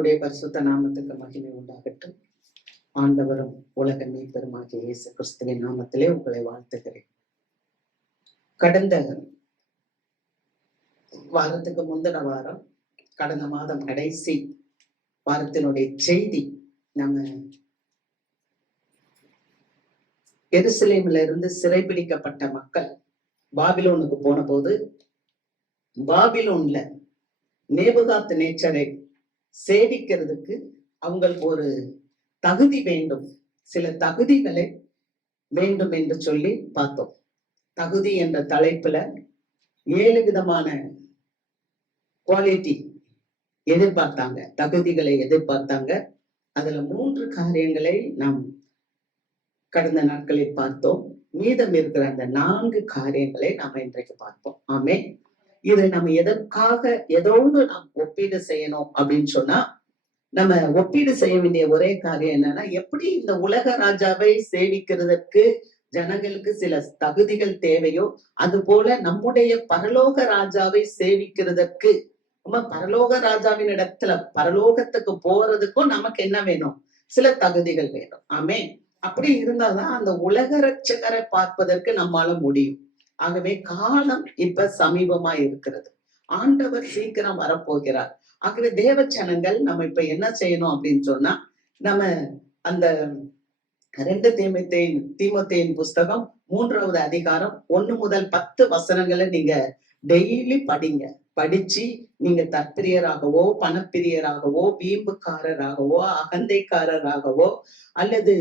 கர்த்தருடைய பரிசுத்த நாமத்துக்கு மகிமை உண்டாகட்டும். ஆண்டவரும் உலக மீட்பெருமாகிய இயேசு கிறிஸ்துவின் நாமத்திலே உங்களை வாழ்த்துகிறேன். கடந்த வாரத்துக்கு முந்தின வாரம், கடந்த மாதம் கடைசி வாரத்தினுடைய செய்தி, நம்ம எருசலேமில இருந்து சிறைபிடிக்கப்பட்ட மக்கள் பாபிலோனுக்கு போன போது, பாபிலோன்ல நேபுகாத் நேச்சரை சேவிக்கிறதுக்கு அவங்களுக்கு ஒரு தகுதி வேண்டும், சில தகுதிகளை வேண்டும் என்று சொல்லி பார்த்தோம். தகுதி என்ற தலைப்புல 7 விதமான குவாலிட்டி எதிர்பார்த்தாங்க, தகுதிகளை எதிர்பார்த்தாங்க. அதுல 3 காரியங்களை நாம் கடந்த நாட்களில் பார்த்தோம். மீதம் இருக்கிற அந்த 4 காரியங்களை நாம இன்றைக்கு பார்ப்போம். ஆமே. இதை நம்ம எதற்காக ஏதோடு நாம் ஒப்பீடு செய்யணும் அப்படின்னு சொன்னா, நம்ம ஒப்பீடு செய்ய வேண்டிய ஒரே காரியம் என்னன்னா, எப்படி இந்த உலக ராஜாவை சேவிக்கிறதுக்கு ஜனங்களுக்கு சில தகுதிகள் தேவையோ, அது போல நம்முடைய பரலோக ராஜாவை சேவிக்கிறதற்கு, நம்ம பரலோக ராஜாவின் இடத்துல பரலோகத்துக்கு போறதுக்கும் நமக்கு என்ன வேணும்? சில தகுதிகள் வேணும். ஆமே. அப்படி இருந்தாதான் அந்த உலக ரட்சகரை பார்ப்பதற்கு நம்மால முடியும். ஆகவே காலம் இப்ப சமீபமா இருக்கிறது. ஆண்டவர் சீக்கிரம் வரப்போகிறார். ஆகவே தேவ ஜனங்கள் நம்ம இப்ப என்ன செய்யணும் அப்படின்னு சொன்னா, நம்ம அந்த 2 தீமோத்தேயின் புஸ்தகம் 3வது அதிகாரம் 1 முதல் 10 வசனங்களை நீங்க டெய்லி படிங்க. படிச்சு நீங்க தற்பிரியராகவோ, பணப்பிரியராகவோ, வீம்புக்காரராகவோ, அகந்தைக்காரராகவோ, அல்லது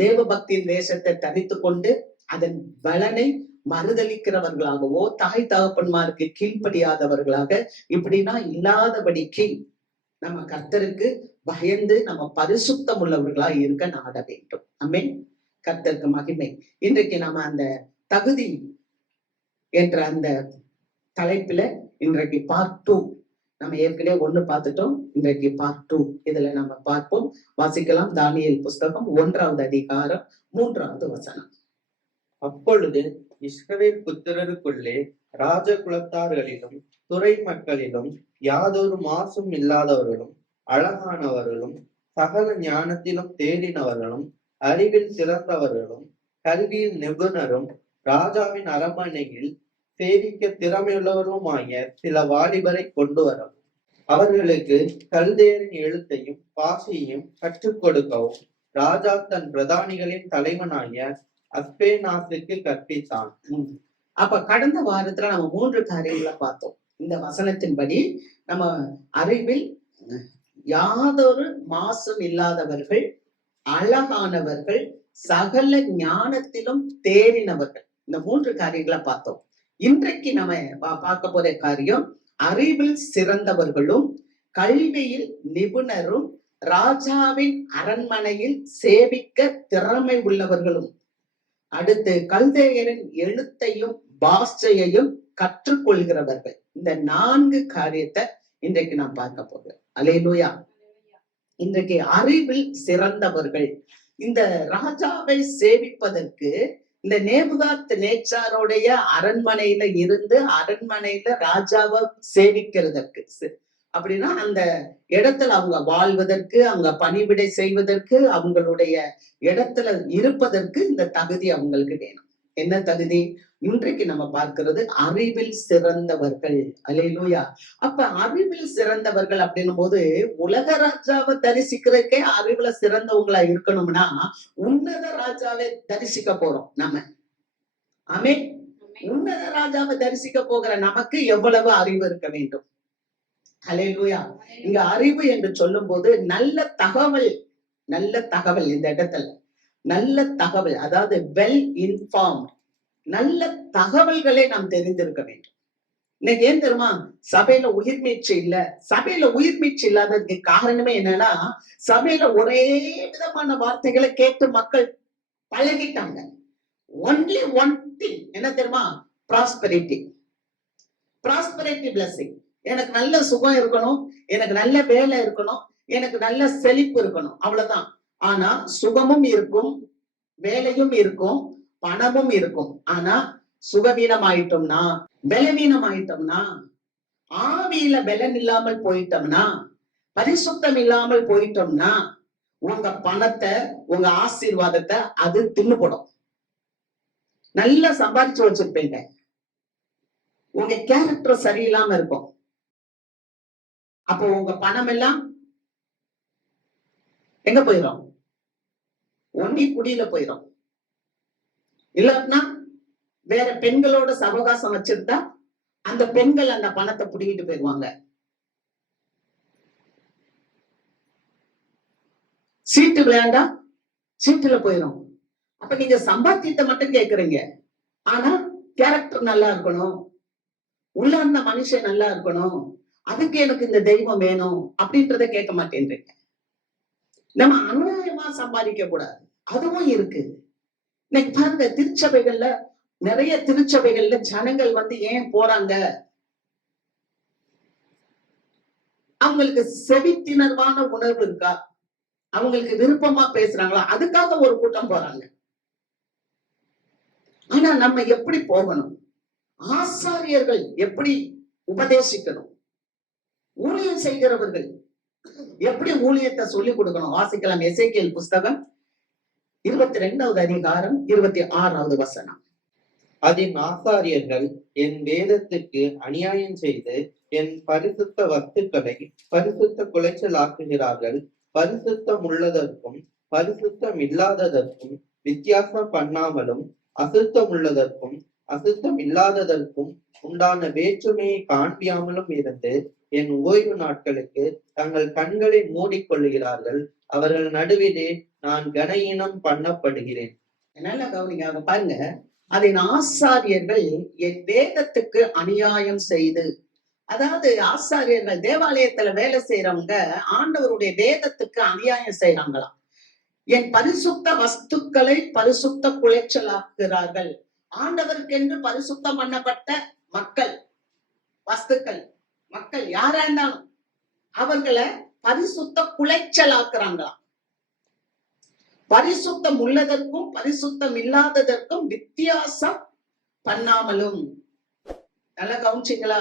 தேவ பக்தியின் வேஷத்தை தரித்து கொண்டு அதன் பலனை மறுதளிக்கிறவர்களாகவோ, தாய் தகப்பன்மாருக்கு கீழ்ப்படியாதவர்களாக இப்படின்னா இல்லாதபடிக்கு நம்ம கர்த்தருக்கு பயந்து நம்ம பரிசுத்தம் உள்ளவர்களா இருக்க நாட வேண்டும். ஆமென். கர்த்தருக்கு மகிமை. இன்றைக்கு நம்ம அந்த தகுதி என்ற அந்த தலைப்புல இன்றைக்கு பார்ட் 2, நம்ம ஏற்கனவே 1 பார்த்துட்டோம். இன்றைக்கு பார்ட் 2 இதுல நம்ம பார்ப்போம். வாசிக்கலாம். தானியேல் புஸ்தகம் 1வது அதிகாரம் 3வது வசனம். அப்பொழுது இஸ்ரவேல் புத்திரருக்குள்ளே ராஜ குலத்தார்களிலும் துறை மக்களிலும் யாதொரு மாசும் இல்லாதவர்களும் அழகானவர்களும் சகல ஞானத்திலும் தேடினவர்களும் அறிவில் சிறந்தவர்களும் கல்வியில் நிபுணரும் ராஜாவின் அரண்மனையில் சேவிக்க திறமையுள்ளவர்களுமாகிய சில வாலிபரை கொண்டு வரவும், அவர்களுக்கு கல்தேயரின் எழுத்தையும் பாஷையையும் கற்றுக் கொடுக்கவும் ராஜா தன் பிரதானிகளின் தலைவனாகிய அஸ்பேனாசுக்கு கற்பித்தான். அப்ப கடந்த வாரத்துல நம்ம 3 காரியங்களை பார்த்தோம். இந்த வசனத்தின்படி நம்ம அறிவில் யாதொரு மாசும் இல்லாதவர்கள், அழகானவர்கள், சகல ஞானத்திலும் தேறினவர்கள், இந்த 3 காரியங்களை பார்த்தோம். இன்றைக்கு நம்ம பார்க்க போற காரியம், அறிவில் சிறந்தவர்களும் கல்வியில் நிபுணரும் ராஜாவின் அரண்மனையில் சேவிக்க திறமை உள்ளவர்களும், அடுத்து கல்தேயரின் எழுத்தையும் பாஷையையும் கற்றுக்கொள்கிறவர்கள். இந்த 4 காரியத்தை இன்றைக்கு நாம் பார்க்க போகிறோம். அல்லேலூயா. இன்றைக்கு அறிவில் சிறந்தவர்கள் இந்த ராஜாவை சேவிப்பதற்கு, இந்த நேபுகாத் நேச்சாரோடைய அரண்மனையில இருந்து அரண்மனையில ராஜாவை சேவிக்கிறதற்கு, அப்படின்னா அந்த இடத்துல அவங்க வாழ்வதற்கு, அங்க பணிவிடை செய்வதற்கு, அவங்களுடைய இடத்துல இருப்பதற்கு இந்த தகுதி அவங்களுக்கு வேணும். என்ன தகுதி? இன்றைக்கு நம்ம பார்க்கிறது அறிவில் சிறந்தவர்கள். அல்லேலூயா. அப்ப அறிவில் சிறந்தவர்கள் அப்படின்னும் போது, உலக ராஜாவை தரிசிக்கிறதுக்கே அறிவுல சிறந்தவங்களா இருக்கணும்னா, உன்னத ராஜாவை தரிசிக்க போறோம் நம்ம. ஆமே. உன்னத ராஜாவை தரிசிக்க போகிற நமக்கு எவ்வளவு அறிவு இருக்க வேண்டும்? அல்லேலூயா. இங்க அறிவு என்று சொல்லும் போது நல்ல தகவல், நல்ல தகவல், இந்த இடத்துல நல்ல தகவல், அதாவது வெல் இன்ஃபார்ம்ட், நல்ல தகவல்களை நாம் தெரிந்திருக்க வேண்டும். இன்னைக்கு ஏன் தெரியுமா சபையில உயிர்மீட்சி இல்ல? சபையில உயிர்மீட்சி இல்லாததுக்கு காரணமே என்னன்னா, சபையில ஒரே விதமான வார்த்தைகளை கேட்டு மக்கள் பழகிட்டாங்க. ஒன்லி ஒன் திங் என்ன தெரியுமா? Prosperity, prosperity blessing. எனக்கு நல்ல சுகம் இருக்கணும், எனக்கு நல்ல வேலை இருக்கணும், எனக்கு நல்ல செழிப்பு இருக்கணும், அவ்வளவுதான். ஆனா சுகமும் இருக்கும், வேலையும் இருக்கும், பணமும் இருக்கும். ஆனா சுகவீனம் ஆயிட்டோம்னா, பலவீனம் ஆயிட்டோம்னா, ஆவியில பலன் இல்லாமல் போயிட்டோம்னா, பரிசுத்தம் இல்லாமல் போயிட்டோம்னா உங்க பணத்தை, உங்க ஆசீர்வாதத்தை அது தின்னு போடும். நல்லா சம்பாதிச்சு வச்சிருப்பீங்க, உங்க கேரக்டர் சரியில்லாம இருக்கும். அப்போ உங்க பணம் எல்லாம் எங்க போயிடும்? ஒண்டி குடியில போயிடும். இல்லன்னா வேற பெண்களோட சவகாசம் வச்சிருந்தா அந்த பெண்கள் அந்த பணத்தை புடிங்கிட்டு போயிடுவாங்க. சீட்டு விளையாண்டா சீட்டுல போயிடும். அப்ப நீங்க சம்பாத்தியத்தை மட்டும் கேக்குறீங்க, ஆனா கேரக்டர் நல்லா இருக்கணும், உள்ள இருந்த மனுஷன் நல்லா இருக்கணும், அதுக்கு எனக்கு இந்த தெய்வம் வேணும் அப்படின்றத கேட்க மாட்டேன்றீங்க. நம்ம அநியாயமா சம்பாதிக்க கூடாது, அதுவும் இருக்கு. இன்னைக்கு பாருங்க, திருச்சபைகள்ல நிறைய திருச்சபைகள்ல ஜனங்கள் ஏன் போறாங்க? அவங்களுக்கு செவித்திணர்வான உணர்வு இருக்கா? அவங்களுக்கு விருப்பமா பேசுறாங்களா? அதுக்காக ஒரு கூட்டம் போறாங்க. ஆனா நம்ம எப்படி போகணும்? ஆசாரியர்கள் எப்படி உபதேசிக்கணும்? ஊழியம் செய்கிறவர்கள் எப்படி ஊழியத்தை சொல்லிக் கொடுக்கணும்? வாசிக்கலாம் எசேக்கியேல் புஸ்தகம் 22வது அதிகாரம் 26வது வசனம். அதன் ஆசாரியர்கள் என் வேதத்துக்கு அநியாயம் செய்து என் பரிசுத்த வஸ்துக்களை பரிசுத்த குலைச்சலாக்குகிறார்கள். பரிசுத்தம் உள்ளதற்கும் பரிசுத்தம் இல்லாததற்கும் வித்தியாசம் பண்ணாமலும் அசுத்தம் உள்ளதற்கும் அசுத்தம் இல்லாததற்கும் உண்டான வேற்றுமையை காண்பியாமலும் இருந்து என் ஓய்வு நாட்களுக்கு தங்கள் கண்களை மூடிக்கொள்ளுகிறார்கள். அவர்கள் நடுவிலே நான் கனஈனம் பண்ணப்படுகிறேன். நல்லா கவனிங்க, பாருங்க. அதன் ஆசாரியர்கள் என் வேதத்துக்கு அநியாயம் செய்து, அதாவது ஆசாரியர்கள் தேவாலயத்துல வேலை செய்யறவங்க ஆண்டவருடைய வேதத்துக்கு அநியாயம் செய்யறாங்களாம். என் பரிசுத்த வஸ்துக்களை பரிசுத்த குலைச்சலாக்குகிறார்கள். ஆண்டவருக்கென்று பரிசுத்தம் பண்ணப்பட்ட மக்கள், வஸ்துக்கள், மக்கள் யாரா இருந்தாலும் அவர்களை பரிசுத்த குலைச்சலாக்குறாங்களாம். பரிசுத்தம் உள்ளதற்கும் பரிசுத்தம் இல்லாததற்கும் வித்தியாசம் பண்ணாமலும். நல்லா கவனிச்சிங்களா?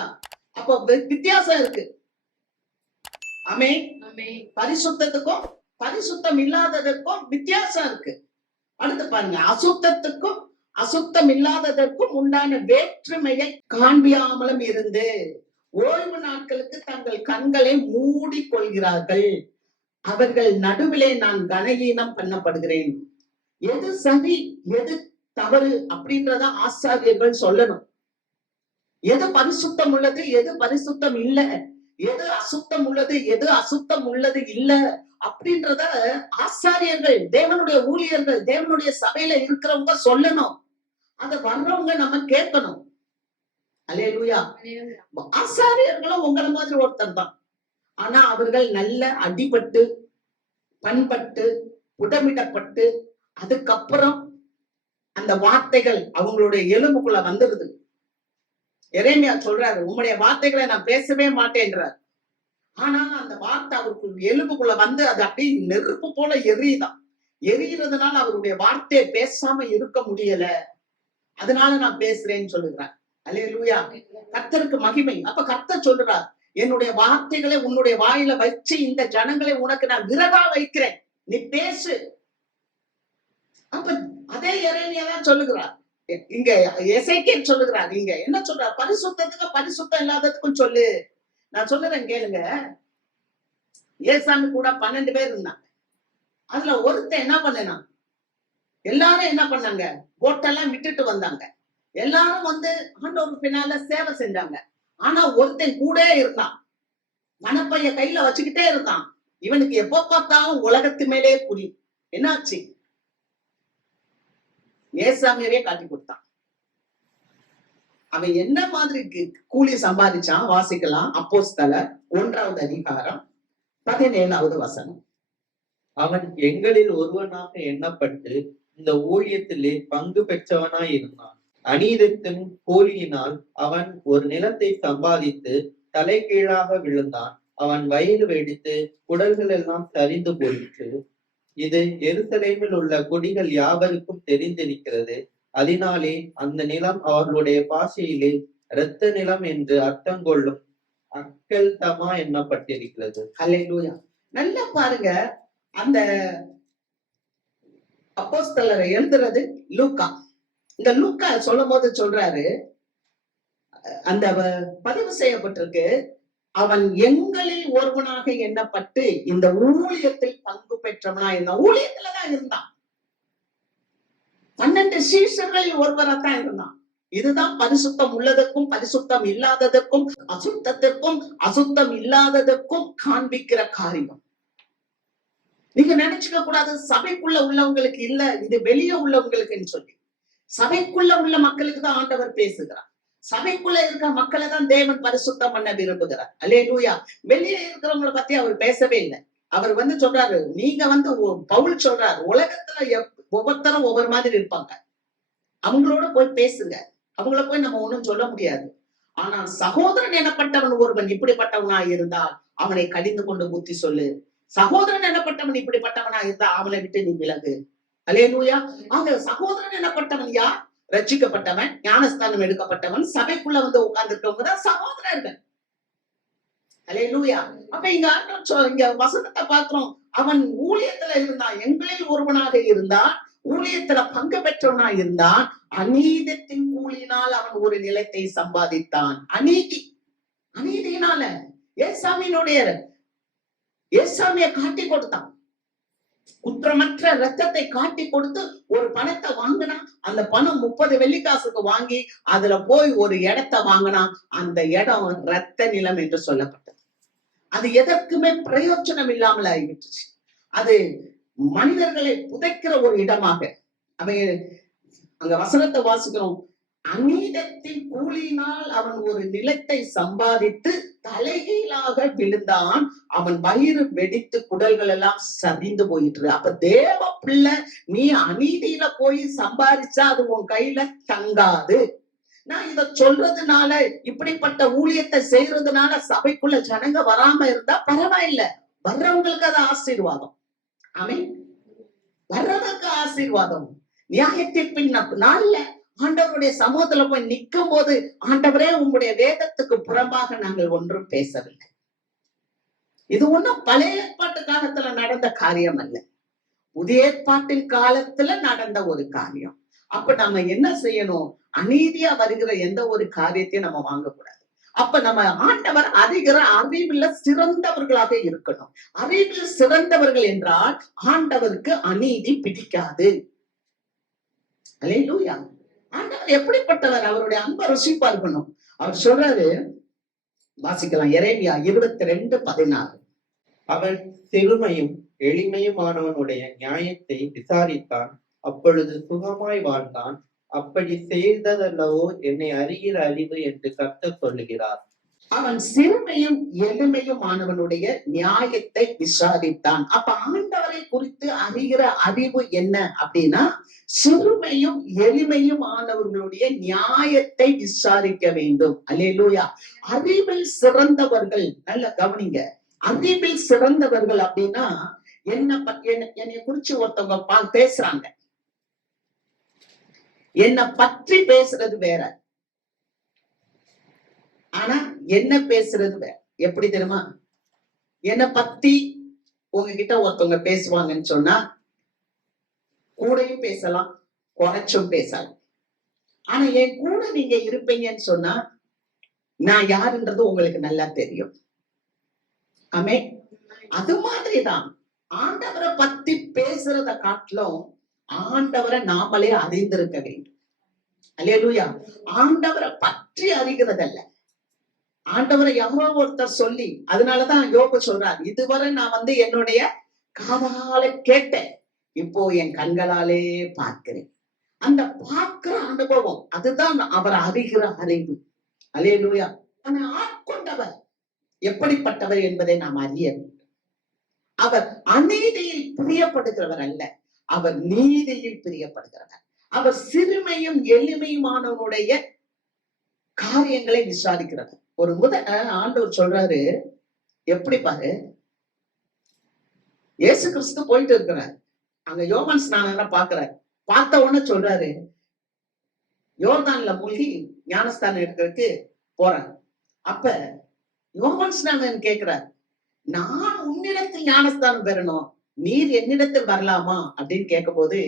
அப்போ வித்தியாசம் இருக்கு. பரிசுத்தத்துக்கும் பரிசுத்தம் இல்லாததற்கும் வித்தியாசம் இருக்கு. அடுத்து பாருங்க, அசுத்தத்துக்கும் அசுத்தம் இல்லாததற்கும் உண்டான வேற்றுமையை காண்பியாமலும் இருந்து ஓய்வு நாட்களுக்கு தங்கள் கண்களை மூடி கொள்கிறார்கள். அவர்கள் நடுவிலே நான் கனஈனம் பண்ணப்படுகிறேன். எது சரி எது தவறு அப்படின்றத ஆசாரியர்கள் சொல்லணும். எது பரிசுத்தம் உள்ளது எது பரிசுத்தம் இல்ல, எது அசுத்தம் உள்ளது எது அசுத்தம் உள்ளது இல்ல அப்படின்றத ஆசாரியர்கள், தேவனுடைய ஊழியர்கள், தேவனுடைய சபையில இருக்கிறவங்க சொல்லணும். அத வர்றவங்க நம்ம கேட்கணும். அல்லேலூயா. ஆசாரியர்களும் உங்களை மாதிரி ஒருத்தர் தான். ஆனா அவர்கள் நல்ல அடிபட்டு பண்பட்டு புடமிடப்பட்டு அதுக்கப்புறம் அந்த வார்த்தைகள் அவங்களுடைய எலும்புக்குள்ள வந்துருது. எரேமியா சொல்றாரு, உம்முடைய வார்த்தைகளை நான் பேசவே மாட்டேன்றார். ஆனாலும் அந்த வார்த்தை அவருக்கு எலும்புக்குள்ள வந்து அது அப்படியே நெருப்பு போல எரியுதான். எரிகிறதுனால அவருடைய வார்த்தையை பேசாம இருக்க முடியல. அதனால நான் பேசுறேன்னு சொல்லுகிறார். அல்லேலூயா. கர்த்தருக்கு மகிமை. அப்ப கர்த்தர் சொல்றார், என்னுடைய வார்த்தைகளை உன்னுடைய வாயில வச்சு இந்த ஜனங்களை உனக்கு நான் விரதா வைக்கிறேன், நீ பேசு. அப்ப அதே எரேமியா தான் சொல்லுகிறார். இங்க எசேக்கியேல் சொல்லுகிறார். இங்க என்ன சொல்றார்? பரிசுத்தத்துக்கு பரிசுத்தம் இல்லாததுக்கும் சொல்லு. நான் சொல்லுறேன் கேளுங்க. ஏசாமி கூட 12 பேர் இருந்தாங்க. அதுல ஒருத்தன் என்ன பண்ணா, எல்லாரும் என்ன பண்ணாங்க, போட்டெல்லாம் விட்டுட்டு வந்தாங்க. எல்லாரும் ஆண்டவர் பின்னால சேவை செஞ்சாங்க. ஆனா ஒருத்தன் கூட இருந்தான், மனப்பைய கையில வச்சுக்கிட்டே இருந்தான். இவனுக்கு எப்ப பார்த்தாலும் உலகத்து மேலே குறி. என்னாச்சு? ஏசாமியவே காட்டி கொடுத்தான். அவன் என்ன மாதிரி கூலி சம்பாதிச்சான் வாசிக்கலாம். அப்போஸ்தலர் 1வது அதிகாரம் 17வது வசனம். அவன் எங்களில் ஒருவனாக எண்ணப்பட்டு இந்த ஊழியத்திலே பங்கு பெற்றவனாய் இருந்தான். அநீதத்தின் கூலியினால் அவன் ஒரு நிலத்தை சம்பாதித்து தலை கீழாக விழுந்தான். அவன் வயிறு வெடித்து குடல்கள் எல்லாம் சரிந்து போயிற்று. இது எருசலேமில் உள்ள குடிகள் யாவருக்கும் தெரிந்திருக்கிறது. அதனாலே அந்த நிலம் அவர்களுடைய பாஷையிலே இரத்த நிலம் என்று அர்த்தம் கொள்ளும். அக்கல்தமா எண்ணப்பட்டிருக்கிறது. ஹல்லேலூயா. நல்லா பாருங்க, அந்த அப்போஸ்தலரை எழுதுறது லூக்கா. இந்த லூக்கா சொல்லும் போது சொல்றாரு, அந்த பதிவு செய்யப்பட்டிருக்கு, அவன் எங்களில் ஒருவனாக எண்ணப்பட்டு இந்த ஊழியத்தில் பங்கு பெற்றவனா இருந்தான். ஊழியத்துலதான் இருந்தான். 12 சீஷர்களில் ஒருவராத்தான் இருந்தான். இதுதான் பரிசுத்தம் உள்ளதற்கும் பரிசுத்தம் இல்லாததற்கும் அசுத்தத்திற்கும் அசுத்தம் இல்லாததற்கும் காண்பிக்கிற காரியம். நீங்க நினைச்சுக்க கூடாது சபைக்குள்ள உள்ளவங்களுக்கு இல்ல, இது வெளியே உள்ளவங்களுக்குன்னு சொல்லி. சபைக்குள்ள உள்ள மக்களுக்கு தான் ஆண்டவர் பேசுகிறார். சபைக்குள்ள இருக்கிற மக்களை தான் தேவன் பரிசுத்தம் பண்ண விரும்புகிறார். அல்லேலூயா. வெளியே இருக்கிறவங்களை பத்தி அவர் பேசவே இல்லை. அவர் சொல்றாரு, நீங்க பவுல் சொல்றாரு, உலகத்துல ஒவ்வொருத்தரும் ஒவ்வொரு மாதிரி இருப்பாங்க. அவங்களோட போய் பேசுங்க. அவங்கள போய் நம்ம ஒண்ணும் சொல்ல முடியாது. ஆனா சகோதரன் எனப்பட்டவன் ஒருவன் இப்படிப்பட்டவனா இருந்தால் அவனை கடிந்து கொண்டு புத்தி சொல்லு. சகோதரன் எனப்பட்டவன் இப்படிப்பட்டவனா இருந்தா அவனை விட்டு நீ விலகு. அல்லேலூயா. ஆக சகோதரன் எனப்பட்டவன் யார்? ரட்சிக்கப்பட்டவன், ஞானஸ்தானம் எடுக்கப்பட்டவன், சபைக்குள்ள உட்கார்ந்து இருக்கவங்கதான் சகோதரர்கள். அல்லேலூயா. அப்ப இங்க வசனத்தை பார்க்கிறோம், அவன் ஊழியத்துல இருந்தான், எங்களில் ஒருவனாக இருந்தான், ஊழியத்துல பங்கு பெற்றவனா இருந்தான், அநீதத்தின் கூலியினால் அவன் ஒரு நிலத்தை சம்பாதித்தான். அநீதியினால ஏசாமியை காட்டி கொடுத்தான். குற்றமற்ற ரத்தத்தை காட்டி கொடுத்து ஒரு பணத்தை வாங்கினா, அந்த பணம் 30 வெள்ளிக்காசுக்கு வாங்கி அதுல போய் ஒரு இடத்தை வாங்கினா, அந்த இடம் ரத்த நிலம் என்று சொல்லப்பட்டது. அது எதற்குமே பிரயோஜனம் இல்லாமல் ஆகிவிட்டுச்சு. அது மனிதர்களை புதைக்கிற ஒரு இடமாக. அங்க வசனத்தை வாசிக்கிறோம், அநீதத்தின் கூலியினால் அவன் ஒரு நிலத்தை சம்பாதித்து தலைகீழாக விழுந்தான், அவன் வயிறு வெடித்து குடல்கள் எல்லாம் சரிந்து போயிட்டு. அப்ப தேவ பிள்ளை, நீ அநீதியில போய் சம்பாதிச்சா அது உன் கையில தங்காது. நான் இத சொல்றதுனால, இப்படிப்பட்ட ஊழியத்தை செய்யறதுனால சபைக்குள்ள ஜனங்க வராம இருந்தா பரவாயில்ல, வர்றவங்களுக்கு அது ஆசீர்வாதம். ஆமென். வர்றதுக்கு ஆசீர்வாதம். நியாயத்தீர்ப்பின் நாள்ல ஆண்டவருடைய சமூகத்துல போய் நிற்கும் போது, ஆண்டவரே உங்களுடைய வேதத்துக்கு புறம்பாக நாங்கள் ஒன்றும் பேசவில்லை. இது ஒண்ணும் பழைய ஏற்பாட்டு காலத்துல நடந்த காரியம் அல்ல, புதிய ஏற்பாட்டின் காலத்துல நடந்த ஒரு காரியம். அப்ப நம்ம என்ன செய்யணும்? அநீதியா வருகிற எந்த ஒரு காரியத்தையும் நம்ம வாங்கக்கூடாது. அப்ப நம்ம ஆண்டவர் அறிகிற அறிவுல சிறந்தவர்களாக இருக்கணும். அறிவில் சிறந்தவர்கள் என்றால் ஆண்டவருக்கு அநீதி பிடிக்காது. அல்லேலூயா. ஆண்டவர் எப்படிப்பட்டவர்? அவருடைய அன்பை ருசி பார்க்கணும். அவர் சொல்றாரு, வாசிக்கலாம், எரேமியா 22:16. அவன் சிறுமையும் எளிமையுமானவனுடைய நியாயத்தை விசாரித்தான், அப்பொழுது சுகமாய் வாழ்ந்தான். அப்படி செய்ததல்லவோ என்னை அறிகிற அறிவு என்று கர்த்தர் சொல்லுகிறார். அவன் சிறுமையும் எளிமையுமானவனுடைய நியாயத்தை விசாரித்தான். அப்ப ஆண்டவரை குறித்து அறிகிற அறிவு என்ன அப்படின்னா, சிறுமையும் எளிமையும் ஆனவர்களுடைய நியாயத்தை விசாரிக்க வேண்டும். அல்லேலூயா. அறிவில் சிறந்தவர்கள், நல்ல கவனிங்க, அறிவில் சிறந்தவர்கள் அப்படின்னா என்னை குறிச்சு ஒருத்தவங்க பேசுறாங்க, என்னை பற்றி பேசுறது வேற, ஆனா என்ன பேசுறது வேற. எப்படி தெரியுமா? என்னை பத்தி உங்ககிட்ட ஒருத்தவங்க பேசுவாங்கன்னு சொன்னா கூடயும் பேசலாம், குறைச்சும் பேசலாம். ஆனா என் கூட நீங்க இருப்பீங்கன்னு சொன்னா நான் யாருன்றது உங்களுக்கு நல்லா தெரியும். ஆமே. அது மாதிரிதான் ஆண்டவரை பத்தி பேசுறத காட்டிலும் ஆண்டவரை நாமளே அறிந்திருக்க வேண்டும். அல்லேலூயா. ஆண்டவரை பற்றி அறிகிறதல்ல, ஆண்டவரை யாரோ ஒருத்தர் சொல்லி, அதனாலதான் யோபு சொல்றார், இதுவரை நான் என்னுடைய காதால கேட்டேன், இப்போ என் கண்களாலே பார்க்கிறேன். அந்த பார்க்கிற அனுபவம், அதுதான் அவர் அறிகிற அறிவு. அல்லேலூயா. ஆட்கொண்டவர் எப்படிப்பட்டவர் என்பதை நாம் அறிய வேண்டும். அவர் அநீதியில் பிரியப்படுகிறவர் அல்ல, அவர் நீதியில் பிரியப்படுகிறவர். அவர் சிறுமையும் எளிமையுமானவனுடைய காரியங்களை விசாரிக்கிறவர். ஒரு ஆண்டவர் சொல்றாரு, எப்படி பாரு, இயேசு கிறிஸ்து போயிட்டு இருக்கிறார், அங்க யோவான் ஸ்நானம் பாக்குறாரு. பார்த்த உடனே சொல்றாரு, யோர்தான்ல மூழ்கி ஞானஸ்தானம் எடுக்கிறதுக்கு போறாரு. அப்ப யோவான் ஸ்நானன் கேட்கிறார், நான் உன்னிடத்தில் ஞானஸ்தானம் பெறணும், நீர் என்னிடத்தில் வரலாமா அப்படின்னு கேட்கும்போது,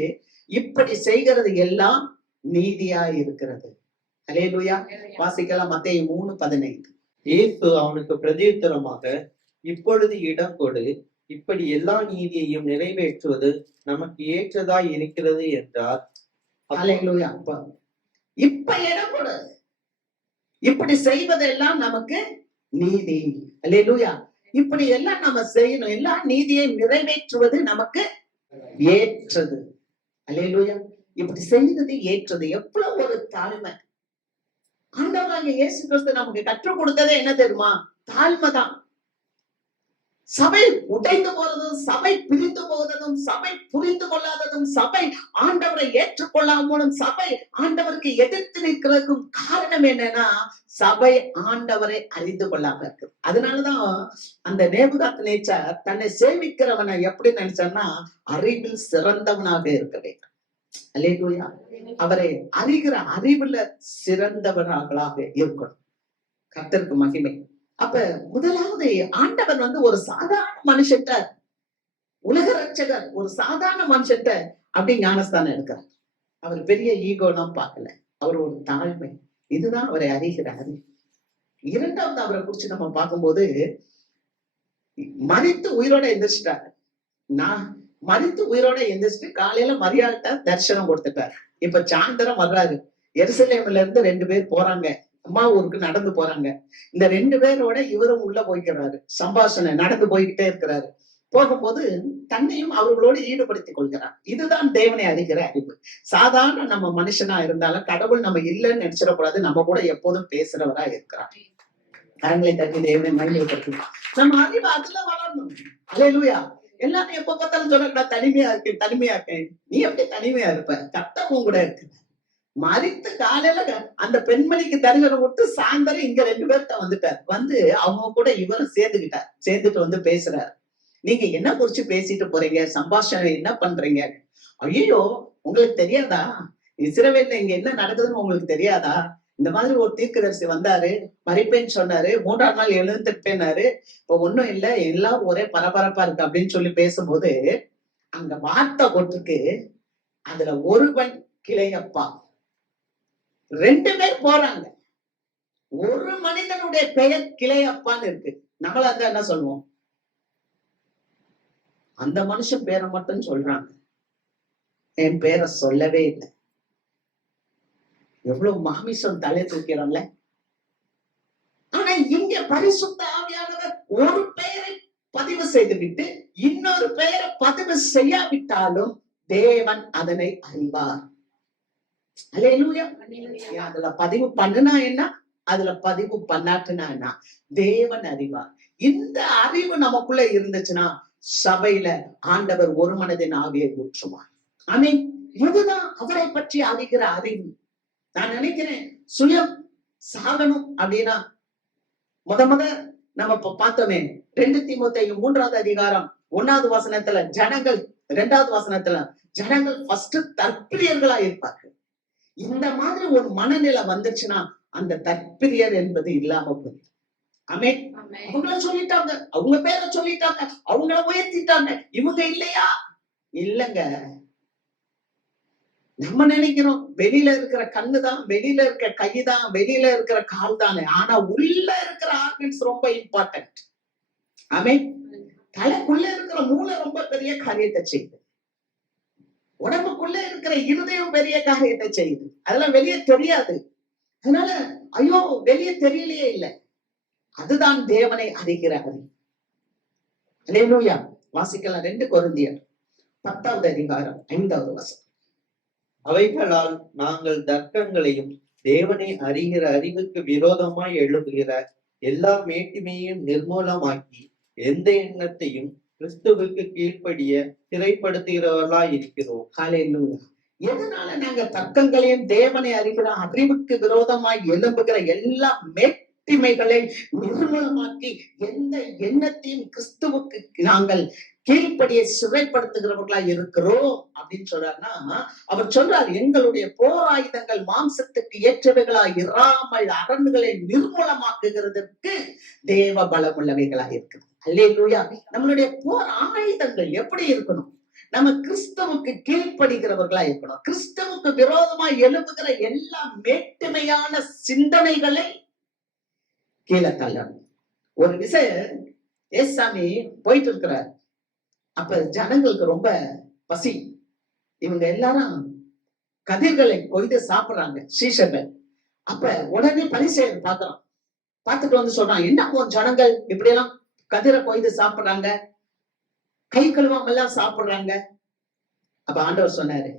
இப்படி செய்கிறது எல்லாம் நீதியா இருக்கிறது. அல்லேலூயா. வாசிக்கலாம் மத்தேயு 3:15. இயேசு அவனுக்கு பிரதியுத்தரமாக, இப்பொழுது இடம் கொடு, இப்படி எல்லா நீதியையும் நிறைவேற்றுவது நமக்கு ஏற்றதாய் இருக்கிறது என்றார். அல்லேலூயா. இப்ப இடம் கொடு, இப்படி செய்வதெல்லாம் நமக்கு நீதி. அல்லேலூயா. இப்படி எல்லாம் நம்ம செய்யணும், எல்லா நீதியை நிறைவேற்றுவது நமக்கு ஏற்றது. அல்லேலூயா. இப்படி செய்வது ஏற்றது. எவ்வளவு ஒரு தாழ்மை! ஆண்டவராகிய இயேசு கிறிஸ்து நமக்கு கற்றுக் கொடுத்ததே என்ன தெரியுமா? தாழ்மைதான். சபை உடைந்து போறதும், சபை பிரிந்து போவதும், சபை புரிந்து கொள்ளாததும், சபை ஆண்டவரை ஏற்றுக்கொள்ளாமலும், சபை ஆண்டவருக்கு எதிர்த்து நிற்கிறதுக்கும் காரணம் என்னன்னா, சபை ஆண்டவரை அறிந்து கொள்ளாம இருக்கு. அதனாலதான் அந்த நேபுகாத்நேச்சார் தன்னை சேவிக்கிறவனை எப்படி நினைச்சான்னா, அறிவில் சிறந்தவனாக இருக்க வேண்டும். அல்லேலூயா. அவரை அறிகிற அறிவுல சிறந்தவர்களாக இருக்கணும். கர்த்தருக்கு மகிமை. அப்ப முதலாவது ஆண்டவர் ஒரு சாதாரண மனுஷட்ட, உலக ரட்சகர் ஒரு சாதாரண மனுஷட்ட அப்படி ஞானஸ்தானம் எடுக்கிறார். அவர் பெரிய ஈகோலாம் பார்க்கல, அவர் ஒரு தாழ்மை. இதுதான் அவரை அறிகிறார். இரண்டாவது அவரை குறிச்சு நம்ம பார்க்கும்போது, மரித்து உயிரோட எந்திரிச்சிட்டாரு. நான் மரித்து உயிரோட எந்திரிச்சிட்டு காலையில மரியாதை தரிசனம் கொடுத்துட்டாரு. இப்ப சாயந்தரம் வர்றாரு. எருசலேம்ல இருந்து 2 பேர் போறாங்க, அம்மா ஊருக்கு நடந்து போறாங்க. இந்த 2 பேரோட இவரும் உள்ள போய்க்கிறாரு. சம்பாஷணை நடந்து போய்கிட்டே இருக்கிறாரு. போகும்போது தன்னையும் அவர்களோடு ஈடுபடுத்திக் கொள்கிறார். இதுதான் தேவனை அறிகிற அறிவு. சாதாரண நம்ம மனுஷனா இருந்தாலும் கடவுள் நம்ம இல்லைன்னு நினைச்சிடக்கூடாது. நம்ம கூட எப்போதும் பேசுறவரா இருக்கிறார். கரங்களை தட்டி தேவனை மகிமைப்படுத்தணும். நம்ம அறிவு அதுல வளரணும். அல்லேலூயா. எல்லாரும் எப்ப பார்த்தாலும் சொல்ல, தனிமையா இருக்கேன், தனிமையா இருக்கேன். நீ எப்படி தனிமையா இருப்ப? கர்த்தரும் கூட இருக்கு. மரித்து காலையில அந்த பெண்மணிக்கு தரிசனம் கொடுத்து சாயந்தரம் இங்க 2 பேர்த்த வந்துட்டார். அவங்க கூட இவரும் சேர்ந்துகிட்டார். சேர்ந்துட்டு பேசுறாரு. நீங்க என்ன குறிச்சு பேசிட்டு போறீங்க? சம்பாஷணை என்ன பண்றீங்க? ஐயோ, உங்களுக்கு தெரியாதா? இஸ்ரவேல்ல இங்க என்ன நடக்குதுன்னு உங்களுக்கு தெரியாதா? இந்த மாதிரி ஒரு தீர்க்கதரிசி வந்தாரு, மரிப்பேன்னு சொன்னாரு, 3ஆம் நாள் எழுந்துட்டேனாரு. இப்ப ஒண்ணும் இல்ல, எல்லாரும் ஒரே பரபரப்பா இருக்கு அப்படின்னு சொல்லி பேசும்போது, அங்க வார்த்தை போட்டிருக்கு, அதுல ஒருவன் கிளையப்பா. 2 பேர் போறாங்க. ஒரு மனிதனுடைய பெயர் கிளையப்பான்னு இருக்கு. நம்மள என்ன சொல்லுவோம்? அந்த மனுஷன் பேரை மட்டும் சொல்றாங்க, என் பேரை சொல்லவே இல்லை. எவ்வளவு மாமிசம் தலை தூக்கிறோம்ல. ஆனா இங்க பரிசுத்த ஆவியானவர் ஒரு பெயரை பதிவு செய்து விட்டு இன்னொரு பெயரை பதிவு செய்யாவிட்டாலும் தேவன் அதனை அறிவார். அல்லேலூயா. அதுல பதிவு பண்ணுனா என்ன, அதுல பதிவு பண்ணாட்டுனா என்ன, தேவன் அறிவார். இந்த அறிவு நமக்குள்ள இருந்துச்சுன்னா சபையில ஆண்டவர் ஒரு மனதின் ஆவியை ஊற்றுவார். ஆமென். இதுதான் அவரை பற்றி அறிகிற அறிவு. நான் நினைக்கிறேன், சுயம் சாகனம் அப்படின்னா முத நம்ம பார்த்தோமே 2 தீமோத்தேயு 3ஆவது அதிகாரம் 1வது வசனத்துல ஜனங்கள், 2வது வசனத்துல ஜனங்கள் ஃபர்ஸ்ட் தற்பிரியர்களா இருப்பார்கள். இந்த மாதிரி ஒரு மனநிலை வந்துச்சுன்னா அந்த தற்பிரியர் என்பது இல்லாம போயிடும். ஆமென். அவங்கள சொல்லிட்டாங்க, அவங்க பேரை சொல்லிட்டாங்க, அவங்கள உயர்த்திட்டாங்க, இவங்க இல்லையா? இல்லங்க. நம்ம நினைக்கிறோம் வெளியில இருக்கிற கண்ணுதான், வெளியில இருக்கிற கைதான், வெளியில இருக்கிற கால் தானே. ஆனா உள்ள இருக்கிற ஆர்கன்ஸ் ரொம்ப இம்பார்ட்டன்ட். ஆமென். தலைக்குள்ள இருக்கிற மூளை ரொம்ப பெரிய காரியத்தை செய்யுது. உடம்புக்குள்ள இருக்கிற இருதயம் பெரிய காரியத்தை செய்யுது. அதெல்லாம் வெளியே தெரியாது. அதனால ஐயோ வெளியே தெரியலையே இல்லை. அதுதான் தேவனை அறிகிற அறிவு. அல்லேலூயா. வாசிக்கலாம் 2 கொரிந்தியர் 10வது அதிகாரம் 5வது வசனம். அவைகளால் நாங்கள் தர்க்கங்களையும் தேவனை அறிகிற அறிவுக்கு விரோதமாய் எழுதுகிற எல்லா மேட்டிமையும் நிர்மூலமாக்கி எந்த எண்ணத்தையும் கிறிஸ்துவுக்கு கீழ்ப்படிய சிறைப்படுத்துகிறவர்களாய் இருக்கிறோம். ஹல்லேலூயா. எதனால நாங்க தர்க்கங்களையும் தேவனை அறிகிற அறிவுக்கு விரோதமாய் எழும்புகிற எல்லா மேட்டிமைகளை நிர்மூலமாக்கி எந்த எண்ணத்தையும் கிறிஸ்துவுக்கு நாங்கள் கீழ்ப்படியை சிறைப்படுத்துகிறவர்களா இருக்கிறோம் அப்படின்னு சொல்றாருன்னா, அவர் சொல்றார் எங்களுடைய போராயுதங்கள் மாம்சத்துக்கு ஏற்றவைகளா இராமல் அரண்களை நிர்மூலமாக்குகிறதற்கு தேவ பலம் உள்ளவைகளா இருக்குது. அல்லேலூயா. நம்மளுடைய போர் ஆயுதங்கள் எப்படி இருக்கணும்? நம்ம கிறிஸ்தவுக்கு கீழ்ப்படுகிறவர்களா இருக்கணும். கிறிஸ்தவுக்கு விரோதமா எழுப்புகிற எல்லா மேட்டுமையான சிந்தனைகளை கீழே தள்ளணும். ஒரு விஷயம் ஏசாமி போயிட்டு இருக்கிறார். அப்ப ஜனங்களுக்கு ரொம்ப பசி. இவங்க எல்லாரும் கதிர்களை கொய்து சாப்பிடுறாங்க சீஷர்கள். அப்ப உடனே பரிசேயர் பாக்குறான். பார்த்துட்டு வந்து சொல்றான், என்ன உன் ஜனங்கள் இப்படி எல்லாம் கதிரை கொய்து சாப்பிடுறாங்க, கை கழுவாம எல்லாம் சாப்பிடுறாங்க. அப்ப ஆண்டவர் சொன்னாரு,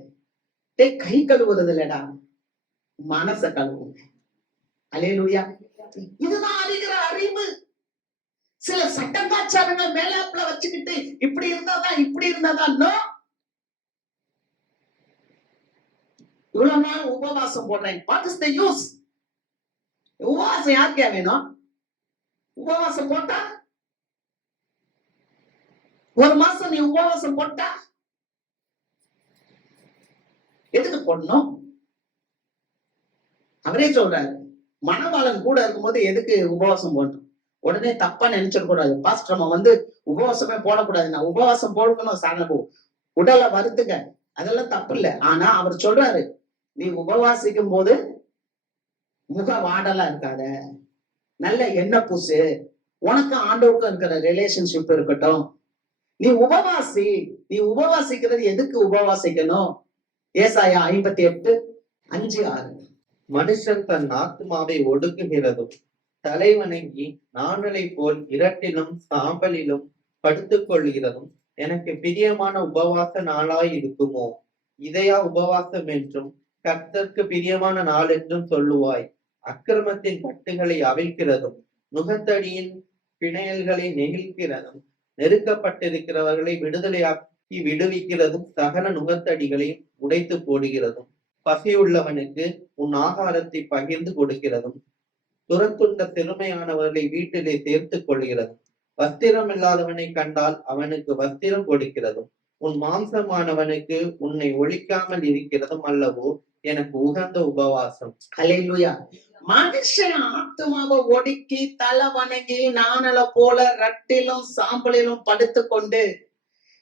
கை கழுவுறது இல்லடா, மனச கழுவுங்க. அல்லேலூயா. இதுதான் அறிகிற அறிவு. சில சட்டங்காச்சாரங்கள் மேலாப்புல வச்சுக்கிட்டு இப்படி இருந்தாதான் இப்படி இருந்தாதான் இவ்வளவு நாள் உபவாசம் போடுறேன். What is the use? உபவாசம் யாருக்கே வேணும்? உபவாசம் போட்டா ஒரு மாசம் நீ உபவாசம் போட்டா எதுக்கு போடணும்? அவரே சொல்றாரு, மணவாளன் கூட இருக்கும்போது எதுக்கு உபவாசம் போடணும்? உடனே தப்பா நினைச்சிடக்கூடாது. பாஸ்டர் நம்ம வந்து உபவாசமே போடக்கூடாது. நான் உபவாசம் போடணும் சாணபு உடலை வருத்துக்க, அதெல்லாம் தப்பு இல்லை. ஆனா அவர் சொல்றாரு, நீ உபவாசிக்கும் போது முக வாடலா இருக்காத, நல்ல எண்ணெய் பூசு, உனக்கு ஆண்டவருக்கும் இருக்கிற ரிலேஷன்ஷிப் இருக்கட்டும். நீ உபவாசி. நீ உபவாசிக்கிறது எதுக்கு உபவாசிக்கணும்? ஏசாயா 58:5-6. மனுஷன் தன் ஆத்மாவை ஒடுக்குகிறதும் தலைவணங்கி நாணலை போல் இரட்டிலும் சாம்பலிலும் படுத்துக் கொள்கிறதும் எனக்கு பிரியமான உபவாச நாளாய் இருக்குமோ? இதையா உபவாசம் என்றும் கர்த்தருக்கு பிரியமான நாள் என்றும் சொல்லுவாய்? அக்கிரமத்தின் கட்டுகளை அவிழ்க்கிறதும் நுகத்தடியின் பிணையல்களை நெகிழ்கிறதும் நெருக்கப்பட்டிருக்கிறவர்களை விடுதலையாக்கி விடுவிக்கிறதும் சகல நுகத்தடிகளையும் உடைத்து போடுகிறதும் பசியுள்ளவனுக்கு உன் ஆகாரத்தை பகிர்ந்து கொடுக்கிறதும் துரத்துண்ட சிறுமையானவர்களை வீட்டிலே சேர்த்துக் கொள்கிறதும் வஸ்திரம் இல்லாதவனை கண்டால் அவனுக்கு வஸ்திரம் கொடுக்கிறதும் உன் மாம்சமானவனுக்கு உன்னை ஒழிக்காமல் இருக்கிறதும் அல்லவோ எனக்கு உகந்த உபவாசம். அல்லேலூயா. மனுஷன் ஆத்மாவை ஒடுக்கி தலை வணங்கி நாணல போல ரட்டிலும் சாம்பலிலும் படுத்துக்கொண்டு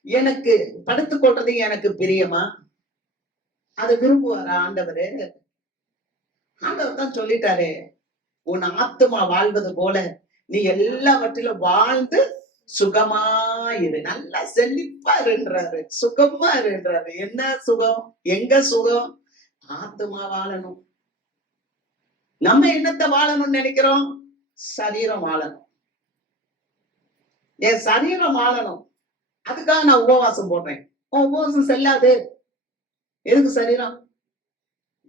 எனக்கு படுத்துக்கொள்றது எனக்கு பிரியமா? அதை விரும்புவாரா ஆண்டவரு? ஆண்டவர் தான் சொல்லிட்டாரே, உன் ஆத்மா வாழ்வது போல நீ எல்லாவற்றிலும் வாழ்ந்து சுகமாயிரு, நல்லா செழிப்பா இருன்றாரு, சுகமா இருன்றாரு. என்ன சுகம்? எங்க சுகம்? ஆத்மா வாழணும். நம்ம என்னத்தை வாழணும்னு நினைக்கிறோம்? சரீரம் வாழணும். என் சரீரம் வாழணும், அதுக்காக நான் உபவாசம் போடுறேன். உபவாசம் செல்லாது. எதுக்கு சரீரம்?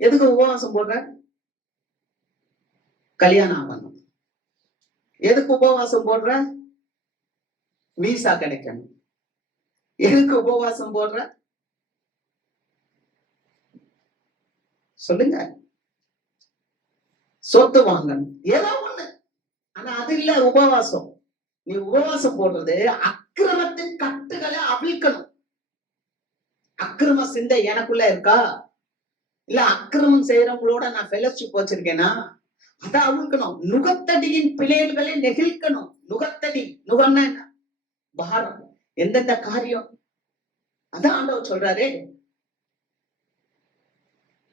எதுக்கு உபவாசம் போடுற? கல்யாணம் ஆகணும். எதுக்கு உபவாசம் போடுற? வீசா கிடைக்கணும். எதுக்கு உபவாசம் போடுற? சொல்லுங்க. சொத்து வாங்கணும், ஏதோ ஒண்ணு. ஆனா அது இல்ல உபவாசம். நீ உபவாசம் போடுறது அக்கிரமத்தின் கட்டுகளை அவிழ்க்கணும். அக்கிரம சிந்தை எனக்குள்ள இருக்கா? இல்ல அக்கிரமம் செய்யறவங்களோட நான் ஃபெலோஷிப் வச்சிருக்கேனா? அதை அவிழ்க்கணும். நுகத்தடியின் பிழைகளை நெகிழ்க்கணும். நுகத்தடி, நுகம்னா என்ன? பாரம், எந்தெந்த காரியம். அதான் ஆண்டவர் சொல்றாரு.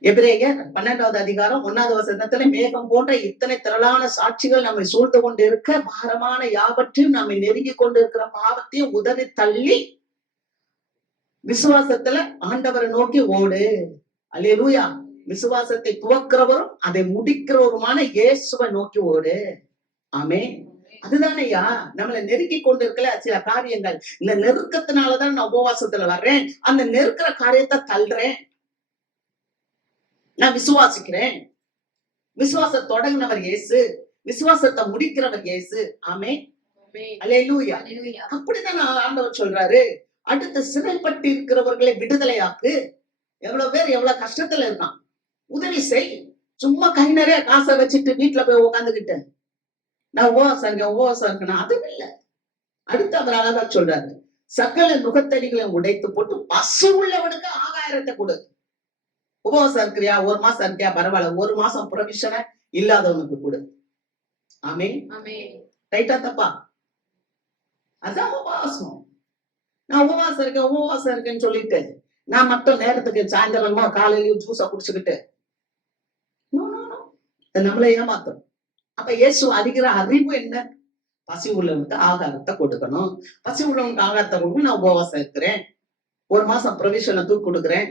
எபிரேயர் 12:1 மேகம் போன்ற இத்தனை திரளான சாட்சிகள் நம்மை சூழ்ந்து கொண்டு இருக்க, பாரமான யாவற்றையும் நம்மை நெருங்கி கொண்டு இருக்கிற பாவத்தையும் உதறி தள்ளி விசுவாசத்துல ஆண்டவரை நோக்கி ஓடு. அல்லேலூயா. விசுவாசத்தை துவக்கிறவரும் அதை முடிக்கிறவருமான இயேசுவை நோக்கி ஓடு. ஆமே. அதுதானையா நம்மளை நெருக்கி கொண்டு இருக்கல சில காரியங்கள். இந்த நெருக்கத்தினாலதான் நான் உபவாசத்துல வர்றேன். அந்த நெருக்கிற காரியத்தை தள்ளுறேன். நான் விசுவாசிக்கிறேன். விசுவாச தொடங்கினவர் இயேசு, விசுவாசத்தை முடிக்கிறவர் இயேசு. ஆமே. அல்லேலூயா. அப்படிதான் ஆண்டவர் சொல்றாரு. அடுத்து சிறைப்பட்டு இருக்கிறவர்களை விடுதலையாக்கு. எவ்வளவு பேர் எவ்வளவு கஷ்டத்துல இருக்கான், உதவி செய். சும்மா கை நிறைய காசை வச்சுட்டு வீட்டுல போய் உட்காந்துக்கிட்டு நான் உபவாசம் இருக்கேன், அதுவும் இல்லை. அடுத்து அவர் அழகா சொல்றாரு, சகல நுகத்தடிகளையும் உடைத்து போட்டு பசு உள்ளவனுக்கு ஆகாரத்தை கொடு. உபவாசம் இருக்கிறியா, ஒரு மாசம் இருக்கியா, பரவாயில்ல, ஒரு மாசம் ப்ரொவிஷனை இல்லாதவனுக்கு கொடு. ஆமென். ரைட்டா தப்பா? அதான் உபவாசம். நான் உபவாசம் இருக்கேன்னு சொல்லிட்டு நான் மட்டும் நேரத்துக்கு சாயந்தரமா காலையிலயும் ஜூஸ குடிச்சுக்கிட்டு நம்மளை ஏமாத்தோம். அப்ப இயேசு அறிகிற அறிவு என்ன? பசி உள்ளவனுக்கு ஆகாரத்தை கொடுக்கணும். பசி உள்ளவனுக்கு ஆகாரத்தை கொடுக்கணும். நான் உபவாசம் இருக்கிறேன், ஒரு மாசம் ப்ரொவிஷனை தூக்கி கொடுக்குறேன்.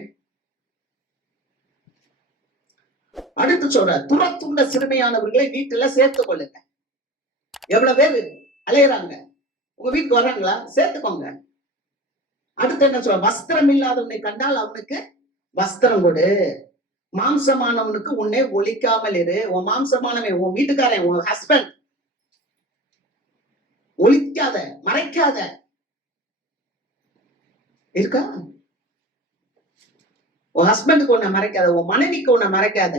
அடுத்து சொல்ற, துரத்துண்ட சிறுமையானவர்களை வீட்டுல சேர்த்து கொள்ளுங்க. எவ்வளவு பேர் அலையிறாங்க, உங்க வீட்டுக்கு வர்றாங்களா? சேர்த்துக்கோங்க. அடுத்து என்ன சொல்ற, வஸ்திரம் இல்லாதவனை கண்டால் அவனுக்கு வஸ்திரம் கொடு. மாம்சமானவனுக்கு உன்னை ஒழிக்காமல் இரு. உன் மாம்சமானவன், உன் வீட்டுக்காரன், உன் ஹஸ்பண்ட், ஒழிக்காத, மறைக்காத. இருக்கா? உன் ஹஸ்பண்டுக்கு உன்னை மறைக்காத, உன் மனைவிக்கு உன்னை மறைக்காத.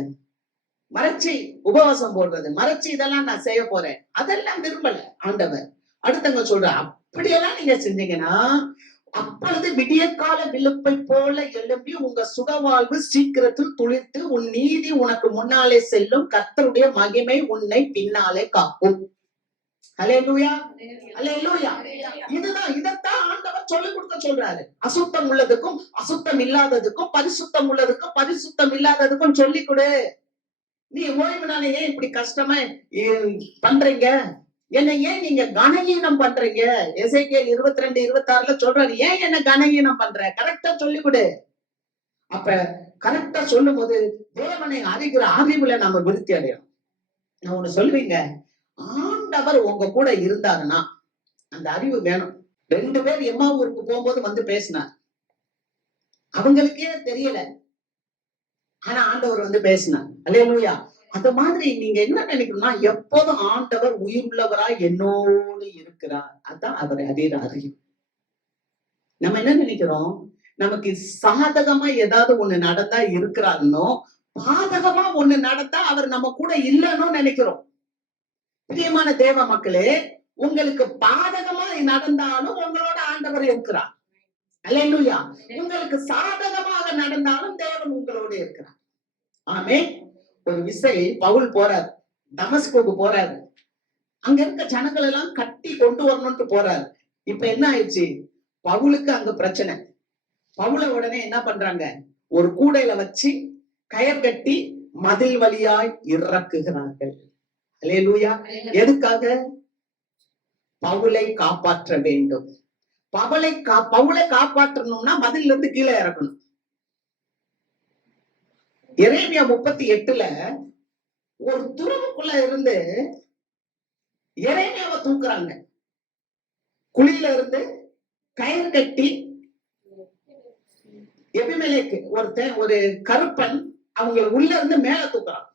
மறைச்சி உபவாசம் போடுறது, மறைச்சி இதெல்லாம் நான் செய்ய போறேன், அதெல்லாம் விரும்பல ஆண்டவர். அடுத்தவங்க சொல்ற, அப்படியெல்லாம் நீங்க செஞ்சீங்கன்னா அப்பொழுது விடியற்கால விழுப்பை போல எழும்பி உங்க சுகவாழ்வு சீக்கிரத்தில் துளிர்த்து உன் நீதி உனக்கு முன்னாலே செல்லும், கர்த்தருடைய மகிமை உன்னை பின்னாலே காக்கும். அல்லேலூயா, அல்லேலூயா. இதுதான், இதைத்தான் ஆண்டவர் சொல்லிக் கொடுக்க சொல்றாரு. அசுத்தம் உள்ளதுக்கும் அசுத்தம் இல்லாததுக்கும், பரிசுத்தம் உள்ளதுக்கும் பரிசுத்தம் இல்லாததுக்கும் சொல்லிக் கொடு. நீ ஓய்வு நாளே ஏன் இப்படி கஷ்டமா பண்றீங்க, என்ன ஏன் நீங்க கனகீனம் பண்றீங்க? எசேக்கியேல் 22:26 சொல்றாரு, ஏன் என்ன கனகீனம் பண்ற? கரெக்டா சொல்லி கொடு. அப்ப கரெக்டா சொல்லும் போது தேவனை அறிகிற அறிவுல நம்ம விருத்தி அடையணும். நான் ஒண்ணு சொல்லுவீங்க, ஆண்டவர் உங்க கூட இருந்தாருன்னா அந்த அறிவு வேணும். 2 பேர் எம்மாவூருக்கு போகும்போது வந்து பேசினார், அவங்களுக்கே தெரியல, ஆனா ஆண்டவர் வந்து பேசினார். அல்லேலூயா. அந்த மாதிரி நீங்க என்ன நினைக்கணும்னா, எப்போதும் ஆண்டவர் உயிர் உள்ளவராய் என்னோடு இருக்கிறார். அதான் அவரை அறிகிற அறிவு. நம்ம என்ன நினைக்கிறோம், நமக்கு சாதகமா ஏதாவது ஒண்ணு நடந்தா இருக்கிறாருன்னோ, பாதகமா ஒண்ணு நடந்தா அவர் நம்ம கூட இல்லைன்னு நினைக்கிறோம். பிரியமான தேவ மக்களே, உங்களுக்கு பாதகமா நடந்தாலும் உங்களோட ஆண்டவர் இருக்கிறார். அல்லேலூயா. உங்களுக்கு சாதகமாக நடந்தாலும் தேவன் உங்களோட இருக்கிறார். ஆமென். ஒரு விசை பவுல் போறாரு, தமஸ்குக்கு போறாரு. அங்க இருக்க ஜனங்கள் எல்லாம் கட்டி கொண்டு வரணும்னு போறாரு. இப்ப என்ன ஆயிடுச்சு, பவுலுக்கு அங்க பிரச்சனை. பவுல உடனே என்ன பண்றாங்க, ஒரு கூடையில வச்சு கயர் கட்டி மதில் வழியாய் இறக்குகிறார்கள். அல்லேலூயா. எதுக்காக? பவுலை காப்பாற்ற வேண்டும். பவுலை காப்பாற்றணும்னா மதில்ல இருந்து கீழே இறக்கணும். எரேமியா 38 ஒரு துறவுக்குள்ள இருந்து எரேமியாவை தூக்குறாங்க. குழியில இருந்து கயிறு கட்டி எபிமெலேக்கு ஒரு கருப்பன் அவங்க உள்ள இருந்து மேல தூக்குறான்.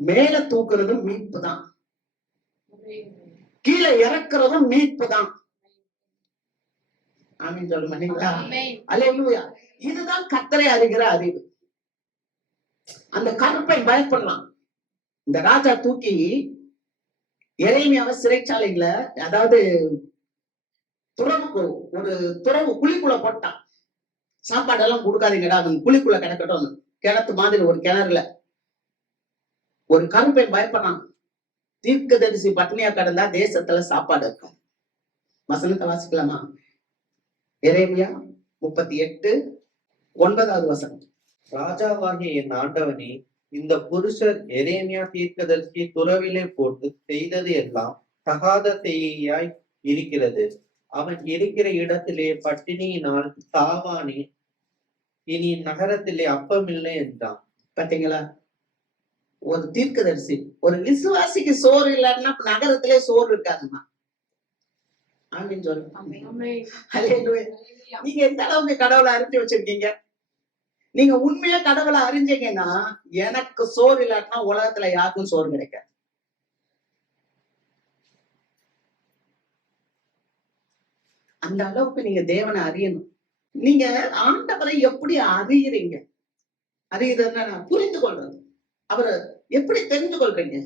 மேல தூக்குறதும் மீட்பு தான், கீழே இறக்குறதும் மீட்பு தான். ஆமீன் சொல்லுங்களா? அல்லேலூயா. இதுதான் கர்த்தரை அறிகிற அறிவு. அந்த கருப்பை பயப்படலாம். இந்த ராஜா தூக்கி எரேமியாவை சிறைச்சாலையில, அதாவது ஒரு துறவு குழிக்குள்ள போட்டான். சாப்பாடெல்லாம் கொடுக்காதீங்கடா, அவன் குழிக்குள்ள கிடக்கட்டும். கிணத்து மாதிரி ஒரு கிணறுல ஒரு கருப்பை பயப்படான். தீர்க்கதரிசி பட்டினியா கிடந்தா தேசத்துல சாப்பாடு இருக்கும். வசனத்தை வாசிக்கலாமா? எரேமியா 38:9. ராஜாவாகிய என் ஆண்டவனே, இந்த புருஷர் எரேமியா தீர்க்கதரிசி துறவிலே போட்டு செய்தது எல்லாம் தகாத செய்யாய் இருக்கிறது. அவன் இருக்கிற இடத்திலே பட்டினியினால் சாவானே, இனி நகரத்திலே அப்பமில்லை என்றான். பாத்தீங்களா? ஒரு தீர்க்கதரிசி, ஒரு விசுவாசிக்கு சோறு இல்லைன்னா நகரத்திலே சோறு இருக்காதுமா. ஆமீன் சொல்லுங்க. நீங்க எந்த அளவுக்கு கடவுளை அறிஞ்சு வச்சிருக்கீங்க? நீங்க உண்மையா கடவுளை அறிஞ்சீங்கன்னா, எனக்கு சோறு இல்லாட்டினா உலகத்துல யாருக்கும் சோறு கிடைக்காது. அந்த அளவுக்கு நீங்க தேவனை அறியணும். நீங்க ஆண்டவரை எப்படி அறியறீங்க? அறியறதுன்னா புரிந்து கொள்றது. அவரை எப்படி தெரிந்து கொள்றீங்க?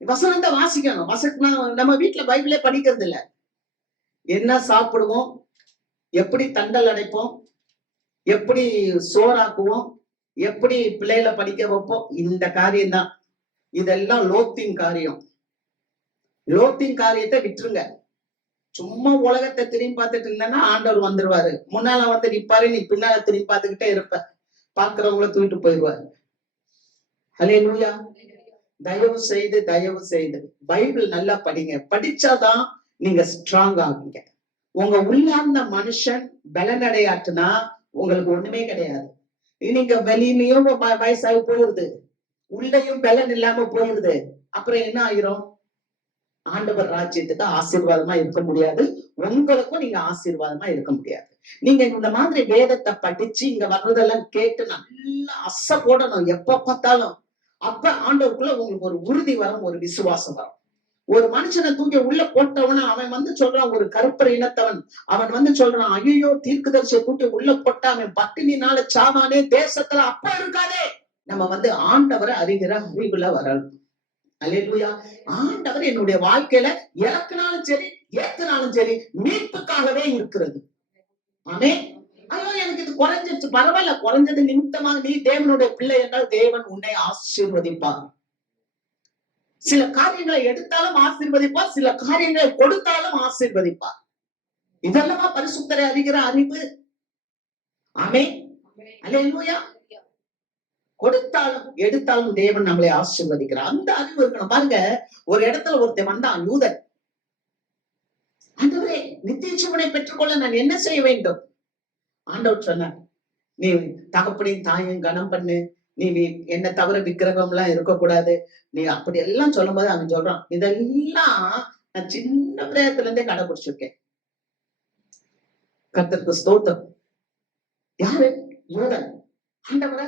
வசனத்தை வாசிக்கணும். நம்ம வீட்டுல பைபிளே படிக்கிறது இல்ல. என்ன சாப்பிடுவோம், எப்படி தண்டல் அடைப்போம், எப்படி சோறாக்குவோம், எப்படி பிள்ளைகளை படிக்க வைப்போம், இந்த காரியம் தான். இதெல்லாம் லோத்தின் காரியம். லோத்தின் காரியத்தை விட்டுருங்க. சும்மா உலகத்தை திரும்பி பார்த்துட்டு இருந்தேன்னா ஆண்டவர் வந்துருவாரு. முன்னால வந்து நிப்பாரு, நீ பின்னால திரும்பி பார்த்துக்கிட்டே இருப்ப. பாக்குறவங்கள தூக்கிட்டு போயிடுவாரு. ஹல்லேலூயா. தயவு செய்து பைபிள் நல்லா படிங்க. படிச்சாதான் நீங்க ஸ்ட்ராங் ஆகுங்க. உங்க உள்ளார்ந்த மனுஷன் பலனடையாட்டுனா உங்களுக்கு ஒண்ணுமே கிடையாது. நீங்க வெளியிலயும் வயசாகி போயிருது, உள்ளேயும் பலன் இல்லாம போயிருது. அப்புறம் என்ன ஆயிரும்? ஆண்டவர் ராஜ்யத்துக்கு ஆசீர்வாதமா இருக்க முடியாது. உங்களுக்கும் நீங்க ஆசீர்வாதமா இருக்க முடியாது. நீங்க இந்த மாதிரி வேதத்தை படிச்சு இங்க வர்றதெல்லாம் கேட்டு நல்லா அசை போடணும் எப்ப பார்த்தாலும். அப்ப ஆண்டவருக்குள்ள உங்களுக்கு ஒரு உறுதி வரும், ஒரு விசுவாசம் வரும். ஒரு மனுஷனை தூக்கி உள்ள போட்டவன அவன் வந்து சொல்றான், ஒரு கருப்பர் இனத்தவன், அவன் வந்து சொல்றான், ஐயோ தீர்க்கதரிசியை தூக்கி உள்ள போட்டா அவன் பட்டினினால சாவானே, தேசத்துல அப்ப இருக்காதே. நம்ம வந்து ஆண்டவரை அறிகிற அறிவுல வரணும். அல்லேலூயா. ஆண்டவர் என்னுடைய வாழ்க்கையில இறக்குனாலும் சரி ஏத்துனாலும் சரி மீட்புக்காகவே இருக்கிறது. ஆமென். ஐயோ எனக்கு இது குறைஞ்சிருச்சு, பரவாயில்ல, குறைஞ்சது நிமித்தமாக நீ தேவனுடைய பிள்ளை என்றால் தேவன் உன்னை ஆசீர்வதிப்பார். சில காரியங்களை எடுத்தாலும் ஆசீர்வதிப்பார், சில காரியங்களை கொடுத்தாலும் ஆசீர்வதிப்பார். இதெல்லாம் பரிசுத்தரை அறிகிற அறிவு. ஆமென். அல்லேலூயா. கொடுத்தாலும் எடுத்தாலும் தேவன் நம்மளை ஆசீர்வதிக்கிறார். அந்த அறிவு இருக்கணும். பாருங்க, ஒரு இடத்துல ஒருத்தன் வந்தான், யூதன். ஆண்டவரே, நித்திய ஜீவனை பெற்றுக்கொள்ள நான் என்ன செய்ய வேண்டும்? ஆண்டவர் சொன்னார், நீ தகப்பனையும் தாயும் கனம் பண்ணு, நீ என்ன தவிர விக்கிரகம் எல்லாம் இருக்கக்கூடாது, நீ அப்படி எல்லாம் சொல்லும் போது அவன் சொல்றான், இதெல்லாம் நான் சின்ன பிராயத்துல இருந்தே கடைபிடிச்சிருக்கேன். கர்த்தருக்கு ஸ்தோத்திரம். யாரு? யூதன். ஆண்டவரை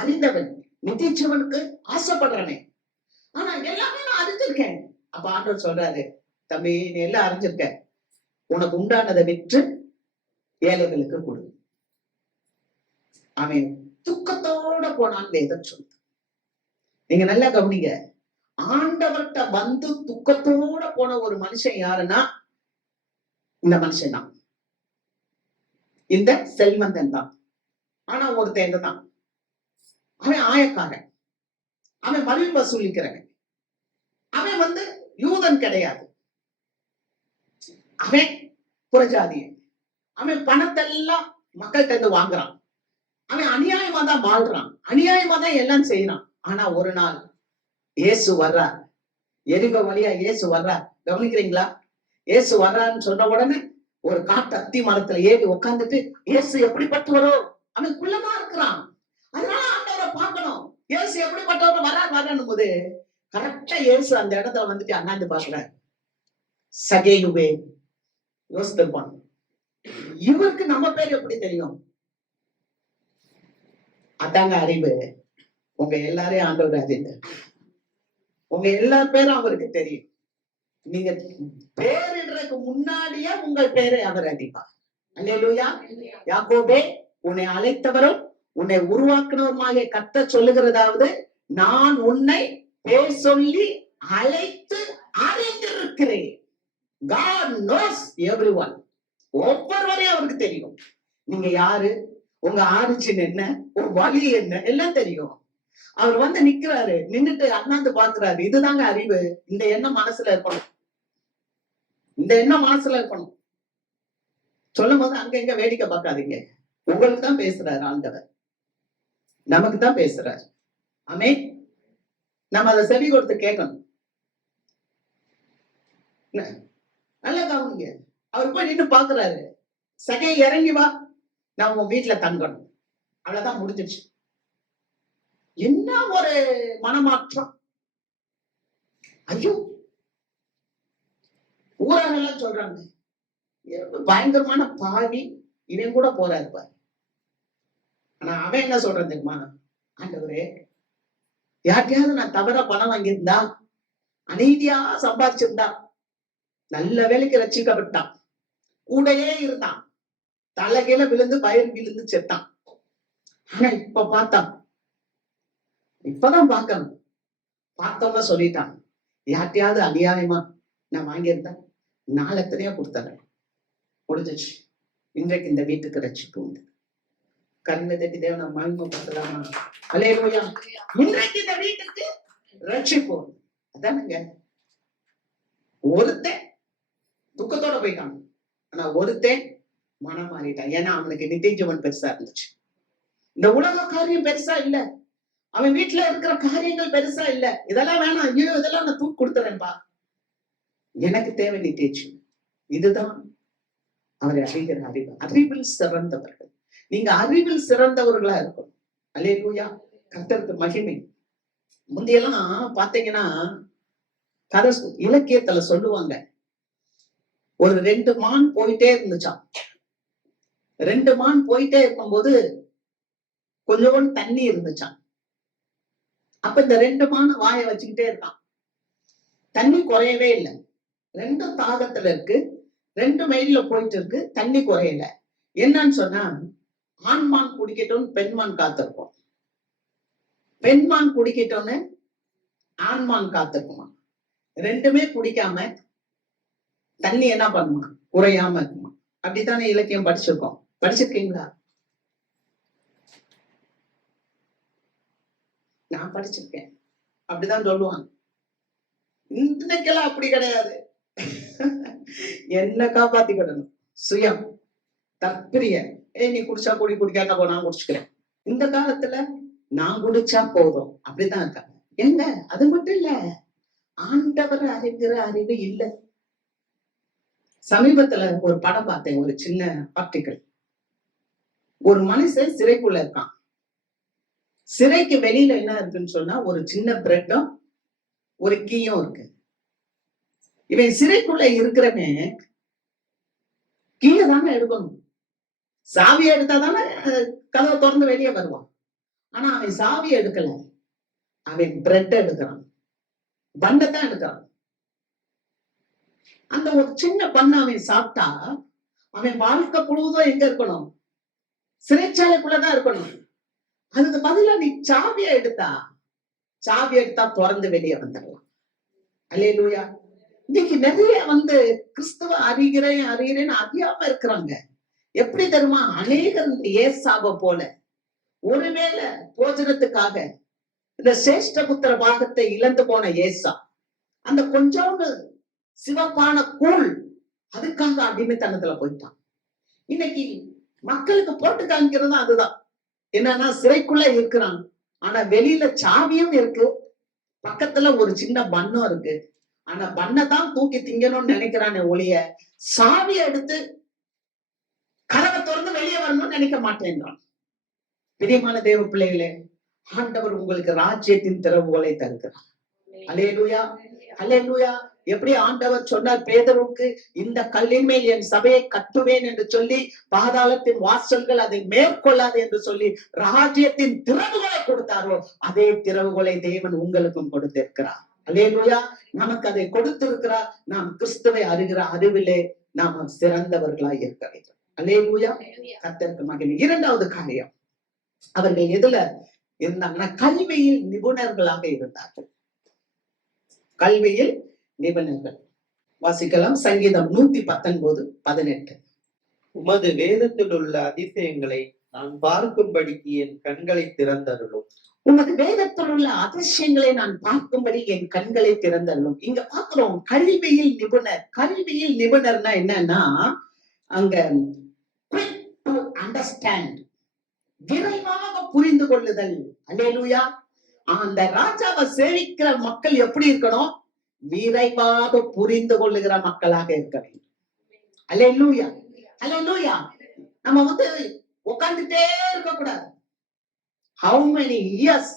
அறிந்தவன், நித்திய ஜீவனுக்கு ஆசைப்படுறவன். ஆனா எல்லாமே நான் அறிஞ்சிருக்கேன். அப்ப ஆண்டவர் சொல்றாரு, தம்பி நீ எல்லாம் அறிஞ்சிருக்க, உனக்கு உண்டானதை விற்று ஏழைகளுக்கு கொடு. அவன் துக்கத்தோட போனான் வேதம் சொல்லுது. நீங்க நல்லா கவனிங்க. ஆண்டவர்கிட்ட வந்து துக்கத்தோட போன ஒரு மனுஷன் யாருன்னா இந்த மனுஷன் தான், இந்த செல்வந்தன் தான். ஆனா ஒருத்தன் தான், அவன் ஆயக்காரன், அவன் வரி வசூலிக்கிறவன், அவன் வந்து யூதன் கிடையாது, அவன் புறஜாதியன். அவன் பணத்தை எல்லாம் மக்கள்கிட்ட இருந்து வாங்குறான், அவன் அநியாயமா தான் வாழ்றான், அநியாயமா தான் எல்லாம் செய்யறான். ஆனா ஒரு நாள் இயேசு வர்றார், எரிகோ வழியா இயேசு வர்றார். கவனிக்கிறீங்களா? இயேசு வர்றாருன்னு சொன்ன உடனே ஒரு காட்டு அத்தி மரத்துல ஏறி உட்கார்ந்துட்டு, இயேசு எப்படிப்பட்டவரோ, அவன் குள்ளமா இருக்கிறான், அதனால ஆண்டவரை பார்க்கணும். இயேசு எப்படிப்பட்டவரோ வர்றான்னு போது கரெக்டா இயேசு அந்த இடத்துல வந்துட்டு அண்ணாந்து பாக்குறாரு. சகேயுவே யோசித்திருப்பான், இவருக்கு நம்ம பேர் எப்படி தெரியும்? அதாங்க அறிவு. உங்க எல்லாரையும் ஆண்டவர் அறிந்து, உங்க எல்லா பேரும் அவருக்கு தெரியும். நீங்க பேரிடுறதுக்கு முன்னாடியே உங்கள் பேரை அவர் அறிவார். அல்லேலூயா. யாக்கோபே, உன்னை அழைத்தவரும் உன்னை உருவாக்குனவருமாக கர்த்தர் சொல்லுகிறதாவது, நான் உன்னை பேர் சொல்லி அழைத்து அறிந்திருக்கிறேன். God knows everyone. ஒவ்வொருவரையும் அவருக்கு தெரியும். நீங்க யாரு, உங்க ஆரிஜின் என்ன, உங்க வழி என்ன, எல்லாம் தெரியும். அவர் வந்து நிக்கிறாரு, நின்னுட்டு அண்ணாந்து பாக்குறாரு. இதுதாங்க அறிவு. இந்த எண்ணம் மனசுல இருக்கணும், இந்த எண்ணம் மனசுல இருக்கணும். சொல்லும் போது அங்க எங்க வேடிக்கை பார்க்காதீங்க. உங்களுக்கு தான் பேசுறாரு ஆண்டவர், நமக்கு தான் பேசுறாரு. ஆமென். நம்ம அதை செவி கொடுத்து கேட்கணும். நல்லா கவனிங்க. அவர் போய் நின்று பாக்குறாரு, சகை இறங்கி வா, நான் உன் வீட்டுல தங்கணும். அவ்வளவுதான், முடிஞ்சிருச்சு. என்ன ஒரு மனமாற்றம்! ஐயோ, ஊராங்கெல்லாம் சொல்றாங்க, பயங்கரமான பாவி, இவன் கூட போறாரு பாரு. ஆனா அவன் என்ன சொல்றான் தெரியுமா? ஆண்டவரே, யார்கிட்டயாவது நான் தவறா பணம் வாங்கியிருந்தா, அநீதியா சம்பாதிச்சிருந்தா, நல்ல வேலைக்கு ரட்சிக்கப்பட்டான், கூடையே இருந்தான், தலைகீழ விழுந்து பயிர் விழுந்து செத்தான். ஆனா இப்ப பார்த்தான், இப்பதான் பார்க்கணும், பார்த்தவங்க சொல்லிட்டான், யார்ட்டையாவது அநியாயமா நான் வாங்கியிருந்தா நாலு எத்தனையோ கொடுத்துறேன், முடிஞ்சிச்சு. இன்றைக்கு இந்த வீட்டுக்கு ரட்சிப்பு உண்டு. கண்ணை தட்டி தேவனை மகிமைப்படுத்தலாமா? அல்லேலூயா. இன்றைக்கு இந்த வீட்டுக்கு ரட்சிப்பு உண்டு. அதானுங்க, ஒருத்தன் துக்கத்தோட போயிட்டான், ஆனா ஒருத்தன் மனம் மாறிட்டான். ஏன்னா அவனுக்கு நித்திய ஜீவன் பெருசா இருந்துச்சு. இந்த உலக காரியம் பெருசா இல்ல, அவன் வீட்டுல இருக்கிற காரியங்கள் பெருசா இல்ல. இதெல்லாம் வேணாம், ஐயோ இதெல்லாம் நான் தூக்கி கொடுத்துறேன்பா, எனக்கு தேவை நித்திய ஜீவன். இதுதான் அவரை அறிகிற அறிவு. அறிவில் சிறந்தவர்கள். நீங்க அறிவில் சிறந்தவர்களா இருக்கணும். அல்லேலூயா. கர்த்தருக்கு மகிமை. முந்தையெல்லாம் பாத்தீங்கன்னா கதை இலக்கியத்துல சொல்லுவாங்க, ஒரு 2 மான் போயிட்டே இருந்துச்சான். 2 மான் போயிட்டே இருக்கும்போது கொஞ்சோண்டு தண்ணி இருந்துச்சான். அப்ப இந்த 2 மான் வாயை வச்சுக்கிட்டே இருக்கான், தண்ணி குறையவே இல்லை. 2 தாகத்துல இருக்கு, 2 மைல்ல போயிட்டு இருக்கு, தண்ணி குறையல. என்னன்னு சொன்னா, ஆண்மான் குடிக்கட்டும்னு பெண்மான் காத்திருக்கும், பெண்மான் குடிக்கட்டும்னு ஆண்மான் காத்திருக்குமா. 2மே குடிக்காம தண்ணி என்ன பண்ணுமா, குறையாம இருக்குமா. அப்படித்தானே இலக்கியம் படிச்சிருக்கோம். படிச்சிருக்கீங்களா? நான் படிச்சிருக்கேன். அப்படிதான் சொல்லுவாங்க. இன்னைக்கெல்லாம் அப்படி கிடையாது. என்ன காப்பாத்திக்கிடணும், சுயம் தற்பிரிய. நீ குடிச்சா குடி, குடிக்காத நான் குடிச்சுக்கிறேன். இந்த காலத்துல நான் குடிச்சா போதும், அப்படிதான் இருக்காங்க. எங்க அது மட்டும் இல்ல, ஆண்டவர் அறிகிற அறிவு இல்ல. சமீபத்துல ஒரு படம் பார்த்தேன், ஒரு சின்ன ஆர்டிக்கல். ஒரு மனுஷன் சிறைக்குள்ள இருக்கான். சிறைக்கு வெளியில என்ன இருக்குன்னு சொன்னா, ஒரு சின்ன பிரெட்டும் ஒரு கீயும் இருக்கு. இவன் சிறைக்குள்ள இருக்கிறவன் கீழே தானே எடுக்கணும், சாவியை எடுத்தா தானே கதவை திறந்து வெளியே வருவான். ஆனா அவன் சாவியை எடுக்கல, அவன் பிரெட் எடுக்கிறான், பண்டத்தான் எடுக்கிறான். அந்த ஒரு சின்ன பண்ண அவன் சாப்பிட்டா அவன் வாழ்க்கை முழுவதும் எங்க இருக்கணும், சிறைச்சாலைக்குள்ளதான் இருக்கணும். அதுக்கு பதிலா நீ சாவியை எடுத்தா திறந்து வெளியே வந்துடலாம். அல்லேலூயா. இன்னைக்கு நிறைய கிறிஸ்துவ அறிகிறேன்னு அறியாம இருக்கிறாங்க. எப்படி தெரியுமா, அநேகர் ஏசாவை போல ஒருவேளை போஜனத்துக்காக இந்த சேஷ்டபுத்திர பாகத்தை இழந்து போன ஏசா, அந்த கொஞ்சோண்டு சிவப்பான கூழ், அதுக்காக அடிமைத்தனத்துல போயிட்டான். இன்னைக்கு மக்களுக்கு போட்டு காமிக்கிறது அதுதான். என்னன்னா, சிறைக்குள்ள இருக்கிறான், ஆனா வெளியில சாவியும் இருக்கு, பக்கத்துல ஒரு சின்ன பன்னம் இருக்கு. ஆனா பண்ணை தான் தூக்கி திங்கணும்னு நினைக்கிறானே ஒழிய, சாவியை எடுத்து கதவை திறந்து வெளியே வரணும்னு நினைக்க மாட்டேன்றான். பிரியமான தேவ பிள்ளைகளே, ஆண்டவர் உங்களுக்கு ராஜ்யத்தின் திறவுகளை தருகிறார். அல்லேலூயா, அல்லேலூயா. எப்படி ஆண்டவர் சொன்னார் பேதுருவுக்கு, இந்த கல்லின் மேல் என் சபையை கட்டுவேன் என்று சொல்லி, பாதாளத்தின் வாசல்கள் அதை மேற்கொள்ளாது என்று சொல்லி ராஜ்யத்தின் திறவுகளை கொடுத்தாரோ, அதே திறவுகளை தேவன் உங்களுக்கும் கொடுத்திருக்கிறார். அல்லேலூயா. நமக்கு அதை கொடுத்திருக்கிறார். நாம் கிறிஸ்துவை அறிகிற அறிவிலே நாம் சிறந்தவர்களாய் இருக்க வேண்டும். அல்லேலூயா. கர்த்தருக்கு மகிமை. 2வது காரியம், அவர்கள் எதுல இருந்தாங்கன்னா, கல்வியில் நிபுணர்களாக இருந்தார்கள். கல்வியில் நிபுணர்கள். வாசிக்கலாம், சங்கீதம் 119:18. உமது வேதத்தில் உள்ள அதிசயங்களை நான் பார்க்கும்படிக்கு என் கண்களை திறந்தருளும். உமது வேதத்தில் உள்ள அதிசயங்களை நான் பார்க்கும்படி என் கண்களை திறந்தருளும். இங்க பாக்குறோம் கல்வியில் நிபுணர். கல்வியில் நிபுணர்னா என்னன்னா, அங்க quick to understand, விரைவாக புரிந்து கொள்ளுதல். அல்லேலூயா. அந்த ராஜாவை சேவிக்கிற மக்கள் எப்படி இருக்கணும், விரைவாக புரிந்து கொள்ளுகிற மக்களாக இருக்க வேண்டும். அல்லேலூயா, அல்லேலூயா. நம்ம உட்கார்ந்துட்டே இருக்க கூடாது. How many years?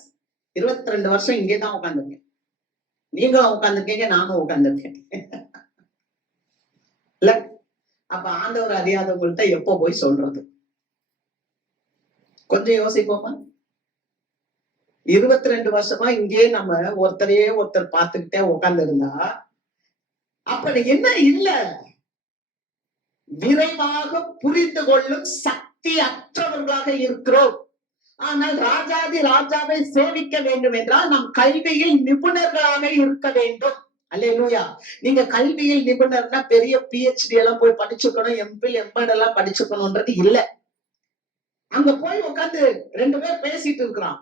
22 வருஷம் இங்கேதான் உட்கார்ந்துருக்கேன். நீங்களும் உட்கார்ந்துருக்கீங்க, நானும் உட்கார்ந்துருக்கேன். இல்ல, அப்ப ஆண்டவர் அறியாதவங்கள்ட்ட எப்போ போய் சொல்றது? கொஞ்சம் யோசிப்போமா? 22 வருஷமா இங்கே நம்ம ஒருத்தரையே ஒருத்தர் பார்த்துக்கிட்டே உட்கார்ந்து இருந்தா அப்படி என்ன இல்ல, விரைவாக புரிந்து கொள்ளும் சக்தி அற்றவர்களாக இருக்கிறோம். ஆனால் ராஜாதி ராஜாவை சேவிக்க வேண்டும் என்றால் நாம் கல்வியில் நிபுணர்களாக இருக்க வேண்டும். அல்லேலூயா. நீங்க கல்வியில் நிபுணர்னா பெரிய PhD எல்லாம் போய் படிச்சுக்கணும், MPhil MPed எல்லாம் படிச்சுக்கணும்ன்றது இல்ல. அங்க போய் உட்கார்ந்து 2 பேர் பேசிட்டு இருக்கிறான்.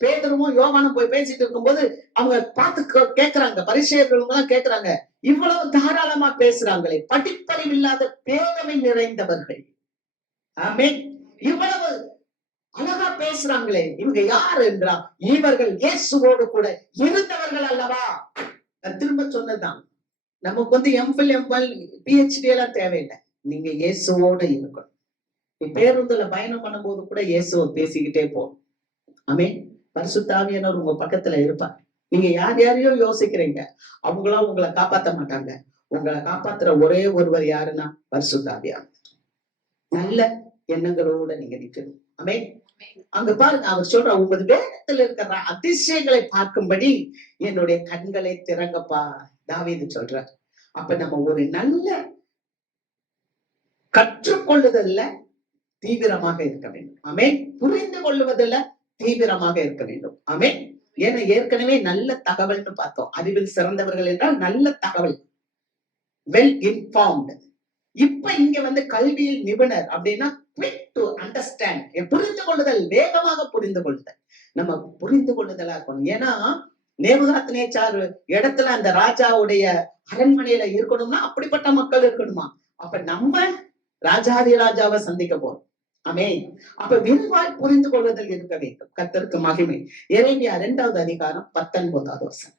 பேதுருவும் யோவானும் போய் பேசிட்டு இருக்கும்போது அவங்க பார்த்து கேக்குறாங்க, பரிசேயர்களும் எல்லாம் கேக்குறாங்க, இவ்வளவு தாராளமா பேசுறாங்களே, படிப்பறிவு இல்லாத பேதமை நிறைந்தவர்கள். ஆமென். இவ்வளவு அழகா பேசுறாங்களே, இவங்க யார் என்றா, இவர்கள் இயேசுவோடு கூட இருந்தவர்கள் அல்லவா. நான் திரும்ப சொன்னதுதான், நமக்கு வந்து MPhil MPhil PhD எல்லாம் தேவையில்லை. நீங்க இயேசுவோட இருக்கணும். நீ பேருந்துல பயணம் பண்ணும்போது கூட இயேசுவை பேசிக்கிட்டே போ. ஆமென். பரிசுத்த ஆவியானவர் உங்க பக்கத்துல இருப்பார். நீங்க யார் யாரையோ யோசிக்கிறீங்க, அவங்களா உங்களை காப்பாத்த மாட்டாங்க. உங்களை காப்பாத்துற ஒரே ஒருவர் யாருன்னா பரிசுத்த ஆவியானவர். நல்ல எண்ணங்களோட நீங்க நிக்கணும். ஆமென். அங்க பாருங்க, அவர் சொல்ற, உமது வேதத்தில் இருக்கிற அதிசயங்களை பார்க்கும்படி என்னுடைய கண்களை திறங்கப்பா, தாவீது சொல்றார். அப்ப நம்ம ஒரு நல்ல கற்றுக்கொள்ளுதல்ல தீவிரமாக இருக்க வேண்டும். ஆமென். புரிந்து கொள்ளுவதில் தீவிரமாக இருக்க வேண்டும். ஆமென். ஏன்னா ஏற்கனவே நல்ல தகவல்னு பார்த்தோம். அறிவில் சிறந்தவர்கள் என்றால் நல்ல தகவல், வெல் இன்ஃபார்ம்டு. இப்ப இங்க வந்து கல்வியில் நிபுணர் அப்படின்னா quick to understand, புரிந்து கொள்ளுதல், வேகமாக புரிந்து கொள்ளுதல். நம்ம புரிந்து கொள்ளுதலா இருக்கணும். ஏன்னா நேபுகாத்நேச்சார் இடத்துல அந்த ராஜாவுடைய அரண்மனையில இருக்கணும்னா அப்படிப்பட்ட மக்கள் இருக்கணுமா. அப்ப நம்ம ராஜாதி ராஜாவை சந்திக்க போறோம். ஆமென். அப்ப விரிவாய் புரிந்து கொள்ளுதல் இருக்க வேண்டும். கர்த்தருக்கு மகிமை. எரேமியா 2வது அதிகாரம் 19வது வசனம்.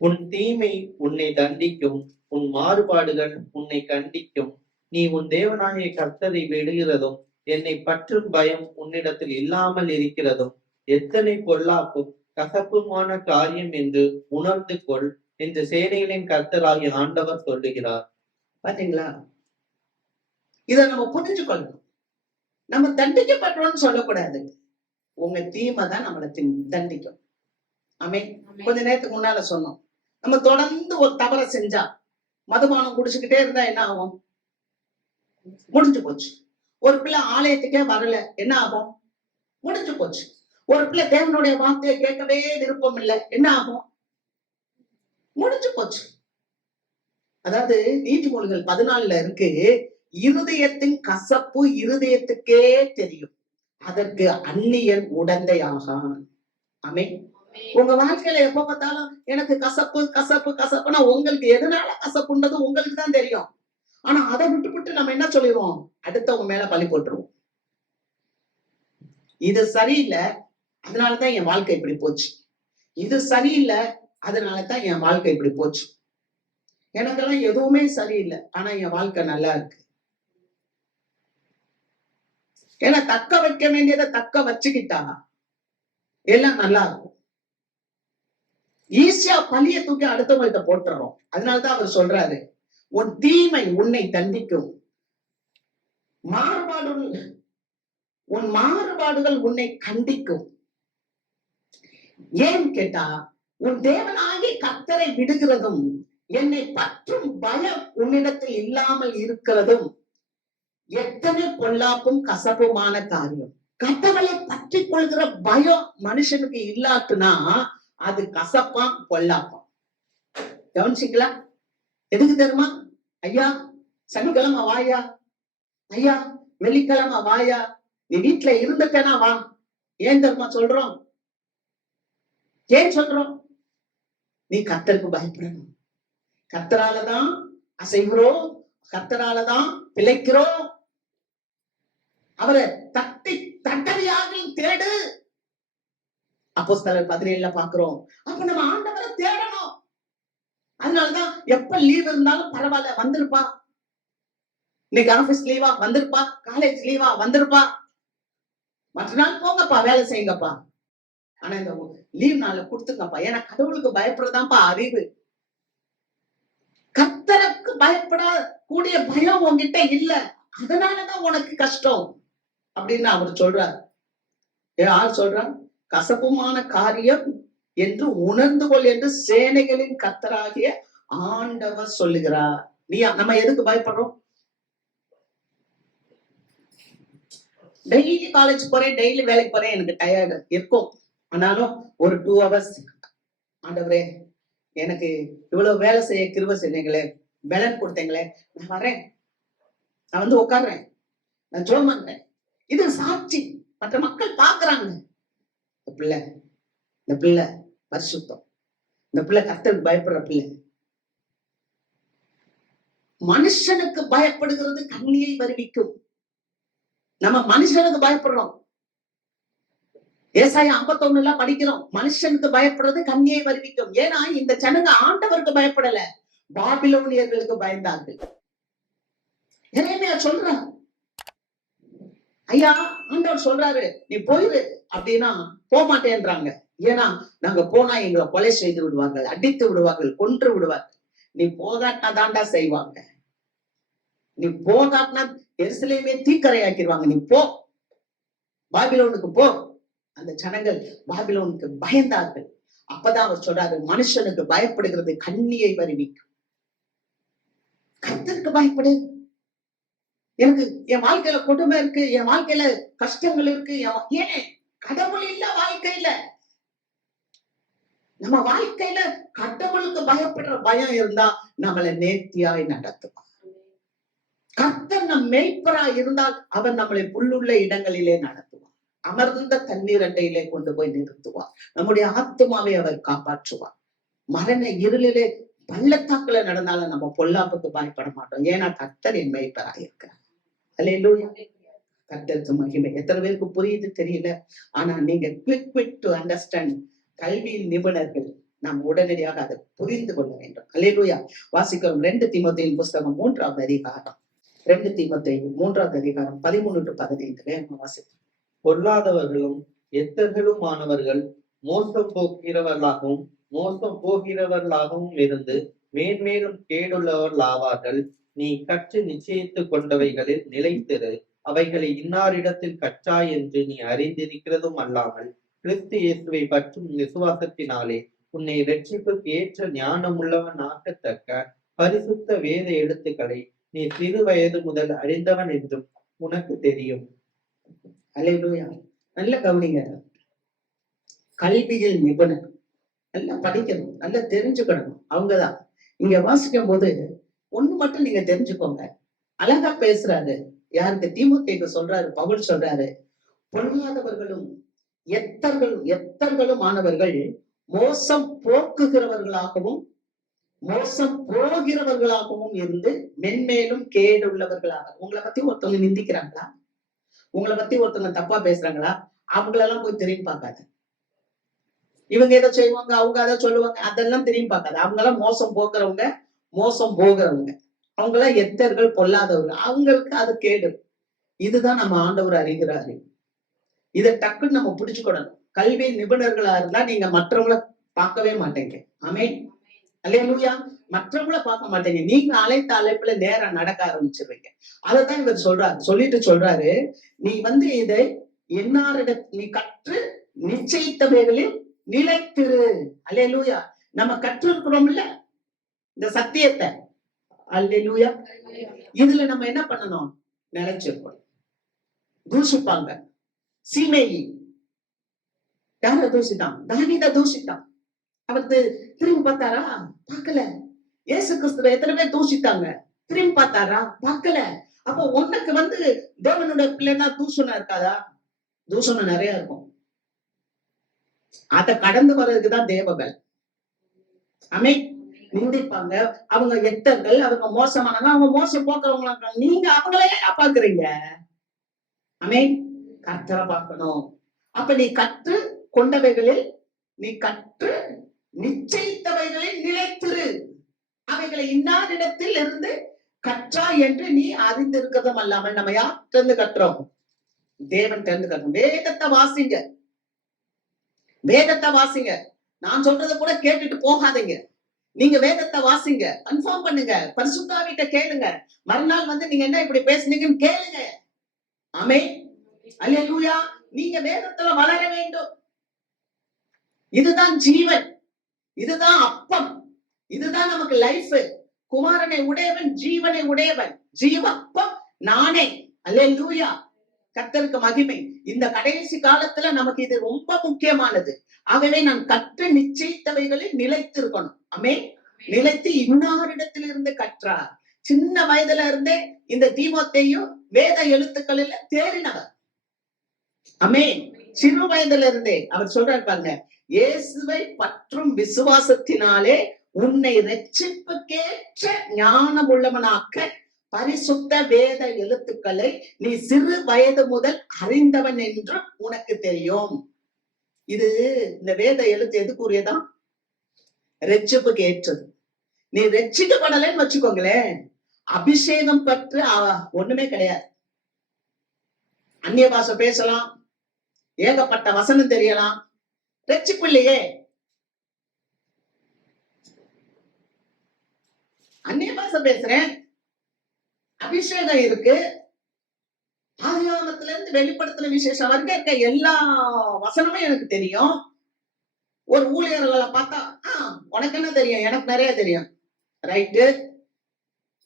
உன் தீமை உன்னை தண்டிக்கும், உன் மாறுபாடுகள் உன்னை கண்டிக்கும். நீ உன் தேவனாகிய கர்த்தரை விடுகிறதும் என்னை பற்றும் பயம் உன்னிடத்தில் இல்லாமல் இருக்கிறதும் எத்தனை பொல்லாப்பும் கசப்புமான காரியம் என்று உணர்ந்து கொள் என்று சேனைகளின் கர்த்தராகிய ஆண்டவர் சொல்லுகிறார். பாத்தீங்களா, இத நம்ம புரிஞ்சுக்கொள்ளணும். நம்ம தண்டிக்கப்படுறோம்னு சொல்லக்கூடாது. உங்க தீமை தான் நம்மளை தண்டிக்கும். ஆமென். கொஞ்ச நேரத்துக்கு முன்னால சொன்னோம், நம்ம தொடர்ந்து ஒரு தவறை செஞ்சா, மதுபானம் குடிச்சுக்கிட்டே இருந்தா என்ன ஆகும்? முடிஞ்சு போச்சு. ஒரு பிள்ளை ஆலயத்துக்கே வரல, என்ன ஆகும்? முடிஞ்சு போச்சு. ஒரு பிள்ளை தேவனுடைய வார்த்தையை கேட்கவே விருப்பம் இல்லை, என்ன ஆகும்? முடிஞ்சு போச்சு. அதாவது நீதிமொழிகள் 14 இருக்கு, இருதயத்தின் கசப்பு இருதயத்துக்கே தெரியும், அதற்கு அந்நியன் உடந்தை ஆகான். ஆமென். உங்க வாழ்க்கையில எப்ப பார்த்தாலும் எனக்கு கசப்பு கசப்பு கசப்புனா உங்களுக்கு எதனால கசப்புன்றது உங்களுக்கு தான் தெரியும். ஆனா அதை விட்டு நம்ம என்ன சொல்லிடுவோம், அடுத்தவங்க மேல பழி போட்டுருவோம். இது சரியில்லை, அதனாலதான் என் வாழ்க்கை இப்படி போச்சு. இது சரியில்லை, அதனாலதான் என் வாழ்க்கை இப்படி போச்சு. எனக்கெல்லாம் எதுவுமே சரியில்லை, ஆனா என் வாழ்க்கை நல்லா இருக்கு. ஏன்னா தக்க வைக்க வேண்டியதை தக்க வச்சுக்கிட்டா எல்லாம் நல்லா இருக்கும். ஈஸியா பழிய தூக்கி அடுத்தவங்கள்ட்ட போட்டுறோம். அதனாலதான் அவர் சொல்றாரு, உன் தீமை உன்னை தண்டிக்கும், உன் மாறுபாடுகள் உன்னை கண்டிக்கும். ஏன் கேட்டா, உன் தேவனாகிய கர்த்தரை விடுகிறதும் என்னை பற்றும் பயம் உன்னிடத்தில் இல்லாமல் இருக்கிறதும் எத்தனை பொல்லாப்பும் கசப்புமான காரியம். கர்த்தரை பற்றி கொள்கிற பயம் மனுஷனுக்கு இல்லாட்டுனா அது கசப்பாம் பொல்லாப்பாம். கவனிச்சிங்களா? எதுக்கு தெரியுமா? ஐயா சனிக்கிழமை வாயா, ஐயா வெள்ளிக்கிழமை வாயா, நீ வீட்டுல இருந்துட்டேனா வா. ஏன் தெரியுமா சொல்றோம்? ஏன் சொல்றோம்? நீ கர்த்தருக்கு பயப்படணும். கர்த்தராலதான் அசைகிறோம், கர்த்தராலதான் பிழைக்கிறோம். அவரை தட்டறியாக தேடு, அப்போஸ்தலர் 17 பாக்குறோம். அப்ப நம்ம ஆண்டவரை தேடணும். அதனாலதான் எப்ப லீவ் இருந்தாலும் பரவாயில்ல, வந்திருப்பா. இன்னைக்கு ஆபீஸ் லீவா வந்திருப்பா, காலேஜ் லீவா வந்திருப்பா, மற்ற நாள் போங்கப்பா, வேலை செய்யுங்கப்பா. ஆனா இந்த லீவ் நாள கொடுத்துங்கப்பா. ஏன்னா கடவுளுக்கு பயப்படுறதாப்பா அறிவு. கர்த்தருக்கு பயப்பட கூடிய பயம் உன்கிட்ட இல்ல, அதனாலதான் உனக்கு கஷ்டம் அப்படின்னு அவர் சொல்றார். யார் சொல்றார்? கசப்புமான காரியம் என்று உணர்ந்து கொள் என்று சேனைகளின் கர்த்தராகிய ஆண்டவர் சொல்லுகிறார். நம்ம எதுக்கு பயப்படுறோம்? டெய்லி காலேஜ் போறேன், டெய்லி வேலைக்கு போறேன், எனக்கு டயர்டு இருக்கும். ஆனாலும் ஒரு 2 hours ஆண்டவரே எனக்கு இவ்வளவு வேலை செய்ய கிருபை செஞ்சீங்களே, பலன் கொடுத்தீங்களே, நான் வரேன், நான் வந்து உட்கார்றேன், நான் ஜெபம் பண்றேன். இது சாட்சி, மற்ற மக்கள் பாக்குறாங்க. இந்த பிள்ளை பரிசுத்தம், இந்த பிள்ளை கர்த்தருக்கு பயப்படுற பிள்ளை. மனுஷனுக்கு பயப்படுகிறது கண்ணியை வருவிக்கும். நம்ம மனுஷனுக்கு பயப்படுறோம். ஏசாயா 51 படிக்கிறோம். மனுஷனுக்கு பயப்படுறது கண்ணியை வருவிக்கும். ஏன்னா இந்த ஜனங்க ஆண்டவருக்கு பயப்படல, பாபிலோனியர்களுக்கு பயந்தார்கள். எரேமியா சொல்றான், ஐயா ஆண்டவர் சொல்றாரு நீ போயிரு அப்படின்னா போக மாட்டேன்றாங்க. ஏன்னா நாங்க போனா எங்களை கொலை செய்து விடுவார்கள், அடித்து விடுவார்கள், கொன்று விடுவார்கள். நீ போகாட்டினா தாண்டா செய்வாங்க. நீ போகாட்டினா எருசலேமே தீக்கரையாக்கிடுவாங்க. நீ போ, பாபிலோனுக்கு போ. அந்த ஜனங்கள் பாபிலோனுக்கு பயந்தார்கள். அப்பதான் அவர் சொல்றாரு, மனுஷனுக்கு பயப்படுகிறது கண்ணியை வருவிக்கும். கர்த்தருக்கு பயப்படு. எனக்கு என் வாழ்க்கையில கொடுமை இருக்கு, என் வாழ்க்கையில கஷ்டங்கள் இருக்கு, ஏன் கடவுள் இல்ல வாழ்க்கையில. நம்ம வாழ்க்கையில கடவுளுக்கு பயப்படுற பயம் இருந்தா நம்மளை நேர்த்தியாய் நடத்துவார். கர்த்தர் நம் மேய்ப்பராய் இருந்தால் அவர் நம்மளை புல்லுள்ள இடங்களிலே நடத்துவார், அமர்ந்த தண்ணீர் அண்டையிலே கொண்டு போய் நிறுத்துவார், நம்முடைய ஆத்துமாவை அவர் காப்பாற்றுவார். மரண இருளிலே பள்ளத்தாக்குல நடந்தாலும் நம்ம பொல்லாப்புக்கு பயப்பட மாட்டோம். ஏன்னா கர்த்தர் என் மேய்ப்பராய் இருக்கிறார். அல்லேலூயா. கர்த்தருக்கு மகிமை. எத்தனை பேருக்கு புரியுது தெரியல. ஆனா நீங்க குவிக் டு அண்டர்ஸ்டாண்ட். கல்வியில் நிபுணர்கள் நாம் உடனடியாக அதை புரிந்து கொள்ள வேண்டும். அல்லேலூயா. வாசிக்கிறோம் 2 தீமோத்தேயுவின் புஸ்தகம் 3வது அதிகாரம். 2 தீமோத்தேயு 3வது அதிகாரம் 13 to 15 வாசிக்கிறோம். பொல்லாதவர்களும் எத்தர்களுமானவர்கள் மோசம் போகிறவர்களாகவும் இருந்து மேன்மேலும் கேடுள்ளவர்கள் ஆவார்கள். நீ கற்று நிச்சயித்துக் கொண்டவைகளில் நிலைத்திரு. அவைகளை இன்னாரிடத்தில் கற்றாய் என்று நீ அறிந்திருக்கிறதும் அல்லாமல் கிறிஸ்து இயேசுவை பற்றும் விசுவாசத்தினாலே உன்னை இரட்சிப்புக்கு ஏற்ற ஞானமுள்ளவன் ஆக்கத்தக்க பரிசுத்த வேத எழுத்துக்களை நீ சிறு வயது முதல் அறிந்தவன் என்றும் உனக்கு தெரியும். அல்லேலூயா. நல்ல கவனிங்க. கல்வியில் நிபுணர், நல்லா படிக்கணும், நல்லா தெரிஞ்சுக்கணும். அவங்கதான் இங்க வாசிக்கும் போது ஒண்ணு மட்டும் நீங்க தெரிஞ்சுக்கோங்க. அழகா பேசுறாரு. யாருக்கு? தீமோத்தேயுக்கு சொல்றாரு. பவுல் சொல்றாரு, பொல்லாதவர்களும் எத்தர்களும் ஆனவர்கள் மோசம் போக்குகிறவர்களாகவும் மோசம் போகிறவர்களாகவும் இருந்து மென்மேலும் கேடுள்ளவர்களாக. உங்களை பத்தி ஒருத்தவங்க நிந்திக்கிறாங்களா, உங்களை பத்தி ஒருத்தவங்க தப்பா பேசுறாங்களா, அவங்களெல்லாம் போய் திரும்பி பார்க்காது. இவங்க எதை செய்வாங்க, அவங்க அதை சொல்லுவாங்க, அதெல்லாம் திரும்பி பார்க்காது. அவங்க எல்லாம் மோசம் போக்குறவங்க, மோசம் போகிறவங்க. அவங்க எல்லாம் எத்தர்கள், பொல்லாதவர்கள். அவங்களுக்கு அது கேடு. இதுதான் நம்ம ஆண்டவர் அறிகிறாரு. இதை டக்குன்னு நம்ம பிடிச்சுக்கொள்ளணும். கல்வி நிபுணர்களா இருந்தா நீங்க மற்றவங்கள பார்க்கவே மாட்டேங்க. ஆமென். அல்லேலூயா. மற்றவங்கள பார்க்க மாட்டேங்க. நீங்க அழைத்த அழைப்புல நேரம் நடக்க ஆரம்பிச்சிருவீங்க. அதைத்தான் இவர் சொல்றாரு. சொல்லிட்டு சொல்றாரு, நீ இதை நீ கற்று நிச்சயித்தவைகளில் நிலைத்திரு. அல்லேலூயா. நம்ம கற்றிருக்கிறோம் இல்ல இந்த சத்தியத்தை. அல்லேலூயா. இதுல நம்ம என்ன பண்ணணும்? நிலைச்சிருக்கணும். தூஷிப்பாங்க. சீமேயி யார தூஷித்தான்? தாவீத தூஷித்தான். அவருக்கு திரும்பி பார்த்தாரா? பார்க்கல. இயேசு கிறிஸ்துவ எத்தனை பேர் தூஷித்தாங்க? திரும்பி பார்த்தாரா? பார்க்கல. அப்போ உனக்கு தேவனுடைய பிள்ளைனா தூஷணம் இருக்காதா? தூஷணம் நிறைய இருக்கும். அதை கடந்து வர்றதுக்குதான் தேவபல். ஆமென். நிந்திப்பாங்க. அவங்க எத்தர்கள், அவங்க மோசமானவங்க, அவங்க மோசம் போக்குறவங்களா. நீங்க அவங்களையே பாக்குறீங்க. ஆமென். கர்த்தரை பார்க்கணும். அப்ப நீ கற்று கொண்டவைகளில், நீ கற்று நிச்சயித்தவைகளில் நிலைத்திரு. அவைகளை இன்னாரிடத்தில் இருந்து கற்றா என்று நீ அறிந்திருக்கிறதும் அல்லாமல். நம்ம யார்கிட்ட கற்றோம்? தேவன் தெரிந்து கற்றோம். வேதத்தை வாசிங்க, வேதத்தை வாசிங்க. நான் சொல்றதை கூட கேட்டுட்டு போகாதீங்க. நீங்க வேதத்தை வாசிங்க, கன்ஃபார்ம் பண்ணுங்க, பரிசுத்தாவிட்ட கேளுங்க. மறுநாள் நீங்க என்ன இப்படி பேசுனீங்கன்னு கேளுங்க. ஆமென். அல்லேலூயா. நீங்க வேதத்துல வளர வேண்டும். இதுதான் ஜீவன், இதுதான் அப்பம், இதுதான் நமக்கு லைஃப். குமாரனை உடையவன் ஜீவனை உடையவன். ஜீவப்பம் நானே. அல்லேலூயா. கர்த்தருக்கு மகிமை. இந்த கடைசி காலத்துல நமக்கு இது ரொம்ப முக்கியமானது. ஆகவே நான் கற்று நிச்சயித்தவைகளில் நிலைத்திருக்கணும். ஆமென். நிலைத்து இன்னாரிடத்திலிருந்து கற்றார். சின்ன வயதுல இருந்தே இந்த தீமோத்தேயும் வேத எழுத்துக்களில் தேறினவர். ஆமென். சிறு வயதுல இருந்தே அவர் சொல்றாரு பாருங்க, இயேசுவை பற்றும் விசுவாசத்தினாலே உன்னை இரட்சிப்புக்கேற்ற ஞானம் உள்ளவனாக்க பரிசுத்த வேத எழுத்துக்களை நீ சிறு வயது முதல் அறிந்தவன் என்று உனக்கு தெரியும். இது இந்த வேத எழுத்து எதுக்குரியதான்? ரட்சிப்புக்கு ஏற்றது. நீ ரட்சிக்கப்படலைன்னு வச்சுக்கோங்களேன், அபிஷேகம் பற்று ஒண்ணுமே கிடையாது. அந்நிய பாஷை பேசலாம், ஏகப்பட்ட வசனம் தெரியலாம், ரட்சிப்பு இல்லையே. அந்நிய பாஷை பேசுறேன், அபிஷேகம் இருக்கு, ஆதியாகமத்துல இருந்து வெளிப்படுத்தின விசேஷம் வரைக்கும் இருக்க எல்லா வசனமும் எனக்கு தெரியும். ஒரு ஊழியர்களை பார்த்தா உனக்கு என்ன தெரியும், எனக்கு நிறைய தெரியும், ரைட்டு.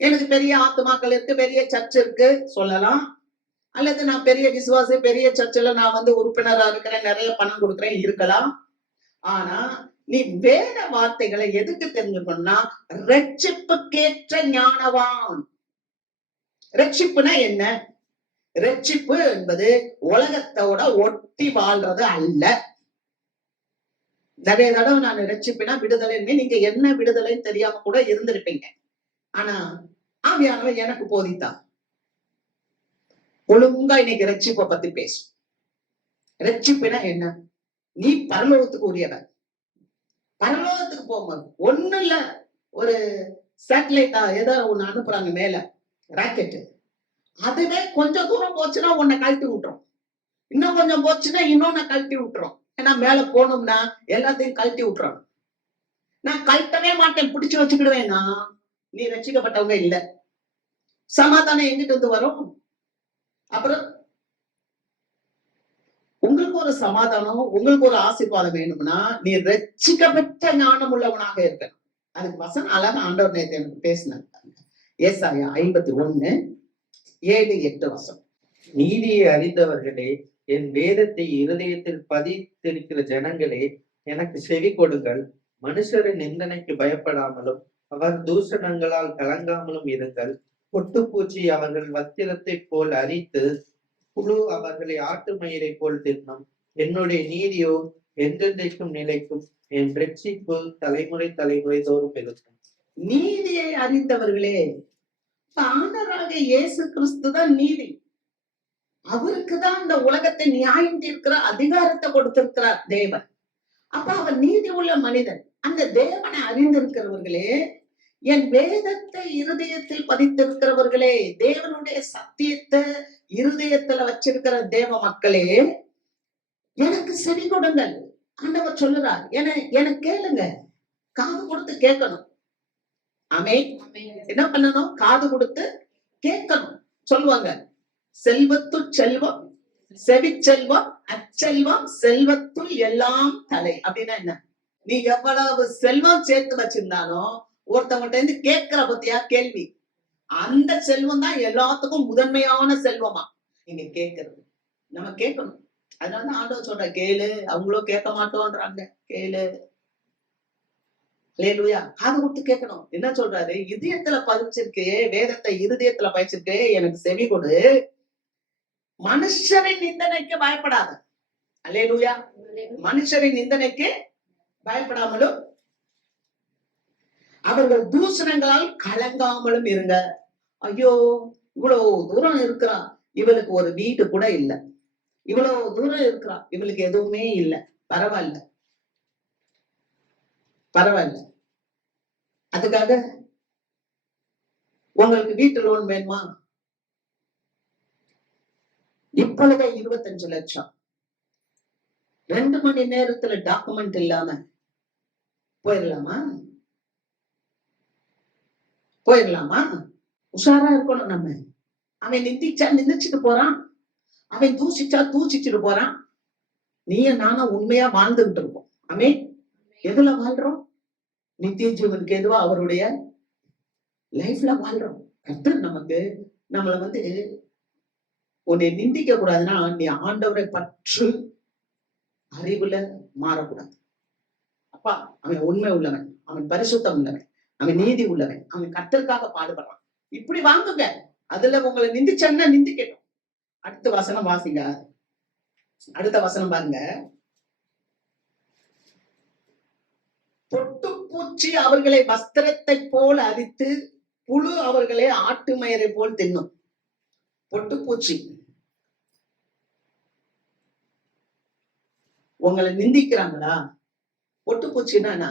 எனக்கு பெரிய ஆத்துமாக்கள் இருக்கு, பெரிய சர்ச் இருக்கு சொல்லலாம். அல்லது நான் பெரிய விசுவாசி, பெரிய சர்ச்சில் நான் உறுப்பினரா இருக்கிறேன், நிறைய பணம் கொடுக்குறேன் இருக்கலாம். ஆனா நீ வேற வார்த்தைகளை எதுக்கு தெரிஞ்சுக்கணும்னா, ரட்சிப்புக்கேற்ற ஞானவான். ரட்சிப்புனா என்ன? ரட்சிப்பு என்பது உலகத்தோட ஒட்டி வாழ்றது அல்ல. நிறைய தடவை நான் ரட்சிப்புனா விடுதலை, நீங்க என்ன விடுதலைன்னு தெரியாம கூட இருந்திருப்பீங்க. ஆனா ஆவியானவர் எனக்கு போதித்தா ஒழுங்கா இன்னைக்கு ரட்சிப்பை பத்தி பேசு. ரட்சிப்புனா என்ன? நீ பரலோகத்துக்கு உரியவர். பரலோகத்துக்கு போகும்போது ஒண்ணு இல்ல, ஒரு சேட்டலைட்டா ஏதோ ஒண்ணு அனுப்புறாங்க மேல, ராக்கெட். அதுவே கொஞ்சம் தூரம் போச்சுன்னா உன்னை கழட்டி விட்டுரும், இன்னும் கொஞ்சம் போச்சுன்னா இன்னொன்னு கழட்டி விட்டுரும். ஏன்னா மேல போனோம்னா எல்லாத்தையும் கழட்டி விட்டுறோம். நான் கழட்டவே மாட்டேன், பிடிச்சு வச்சுக்கிடுவேன்னா நீ ரட்சிக்கப்பட்டவங்க இல்ல. சமாதானம் எங்கிட்ட இருந்து வரும்? அப்புறம் உங்களுக்கு ஒரு சமாதானம், உங்களுக்கு ஒரு ஆசீர்வாதம் வேணும்னா நீ ரட்சிக்கப்பட்ட ஞானம் உள்ளவனாக இருக்கணும். அதுக்கு வசனம் அழகா ஆண்டவர் நேத்து எனக்கு பேசினார். ஏசாயா 51:7-8 வசனம். நீதியை அறிந்தவர்களே, என் வேதத்தை இருதயத்தில் பதித்திருக்கிற ஜனங்களே, எனக்கு செவி கொடுங்கள். மனுஷரின் நிந்தனைக்கு பயப்படாமலும் அவர் தூஷணங்களால் கலங்காமலும் இருங்கள். பொட்டுப்பூச்சி அவர்கள் வத்திரத்தை போல் அரித்து, புழு அவர்களை ஆட்டு மயிரை போல் தின்னும். என்னுடைய நீதியோ என்றென்றைக்கும் நிலைக்கும், என் ரட்சிப்பு தலைமுறை தலைமுறை தோறும் இருக்கும். நீதியை அறிந்தவர்களே, ஆண்டவராக இயேசு கிறிஸ்து தான் நீதி. அவருக்குதான் இந்த உலகத்தை நியாயம் தீர்க்கிற அதிகாரத்தை கொடுத்திருக்கிறார் தேவன். அப்ப அவர் நீதி உள்ள மனிதன். அந்த தேவனை அறிந்திருக்கிறவர்களே, என் வேதத்தை இருதயத்தில் பதித்திருக்கிறவர்களே, தேவனுடைய சத்தியத்தை இருதயத்துல வச்சிருக்கிற தேவ மக்களே, எனக்கு செவி கொடுங்கள். ஆண்டவர் சொல்லுறார், எனக்கு கேளுங்க, காது கொடுத்து கேட்கணும். ஆமென். என்ன பண்ணணும்? காது கொடுத்து கேட்கணும். சொல்லுவாங்க, செல்வத்துள் செல்வம், செவி செல்வம், அச்செல்வம், செல்வத்துள் எல்லாம் தலை. அப்படின்னா என்ன? நீ எவ்வளவு செல்வம் சேர்த்து வச்சிருந்தாலும் ஒருத்தவங்கிட்ட இருந்து கேட்கிற பத்தியா கேள்வி, அந்த செல்வம் தான் எல்லாத்துக்கும் முதன்மையான செல்வமா. நீங்க கேட்கறது, நம்ம கேட்கணும். அதனால ஆண்டவர் சொல்ற, கேளு. அவங்களும் கேட்க மாட்டோம்ன்றாங்க, கேளு. அல்லேலூயா. காது கொடுத்து கேட்கணும். என்ன சொல்றாரு? இதயத்துல பதிச்சிருக்கு, வேதத்தை இருதயத்துல பதிச்சிருக்கு, எனக்கு செவி கொடு. மனுஷரின் நிந்தனைக்கு பயப்படாத. அல்லேலூயா. மனுஷரின் நிந்தனைக்கு பயப்படாமலும் அவர்கள் தூஷணங்களால் கலங்காமலும் இருங்க. ஐயோ, இவ்வளவு தூரம் இருக்கிறா, இவளுக்கு ஒரு வீடு கூட இல்ல, இவ்வளவு தூரம் இருக்கிறா, இவளுக்கு எதுவுமே இல்ல, பரவாயில்ல பரவாயில்ல. அதுக்காக உங்களுக்கு வீட்டு லோன் வேணுமா? இப்பொழுதே 25 லட்சம் 2 மணி நேரத்துல டாக்குமெண்ட் இல்லாம போயிடலாமா? போயிடலாமா? உஷாரா இருக்கணும் நம்ம. அவன் நிந்திச்சா நிந்திச்சுட்டு போறான், அவன் தூசிச்சா தூசிச்சுட்டு போறான். நீயும் நானும் உண்மையா வாழ்ந்துகிட்டு இருக்கோம். ஆமே. எதுல வாழ்றோம்? நித்திய ஜீவனுக்கு எதுவா அவருடைய லைஃப்ல வாழ்றோம். கர்த்தர் நமக்கு நம்மள உன்னை நிந்திக்க கூடாதுன்னா நீ ஆண்டவரை பற்று அறிவுல மாறக்கூடாது. அப்பா அவன் உண்மை உள்ளவன், அவன் பரிசுத்தம் உள்ளவன், அவன் நீதி உள்ளவன், அவன் கர்த்தருக்காக பாடுபடுறான், இப்படி வாங்குங்க. அதுல உங்களை நிந்திச்சன்னா நிந்திக்கட்டும். அடுத்த வசனம் வாசிங்க. அடுத்த வசனம் பாருங்க. பொட்டுப்பூச்சி அவர்களை வஸ்திரத்தை போல் அரித்து, புழு அவர்களை ஆட்டு மயிரை போல் தின்னும். பொட்டுப்பூச்சி உங்களை நிந்திக்கிறாங்களா? பொட்டுப்பூச்சின்னா என்ன?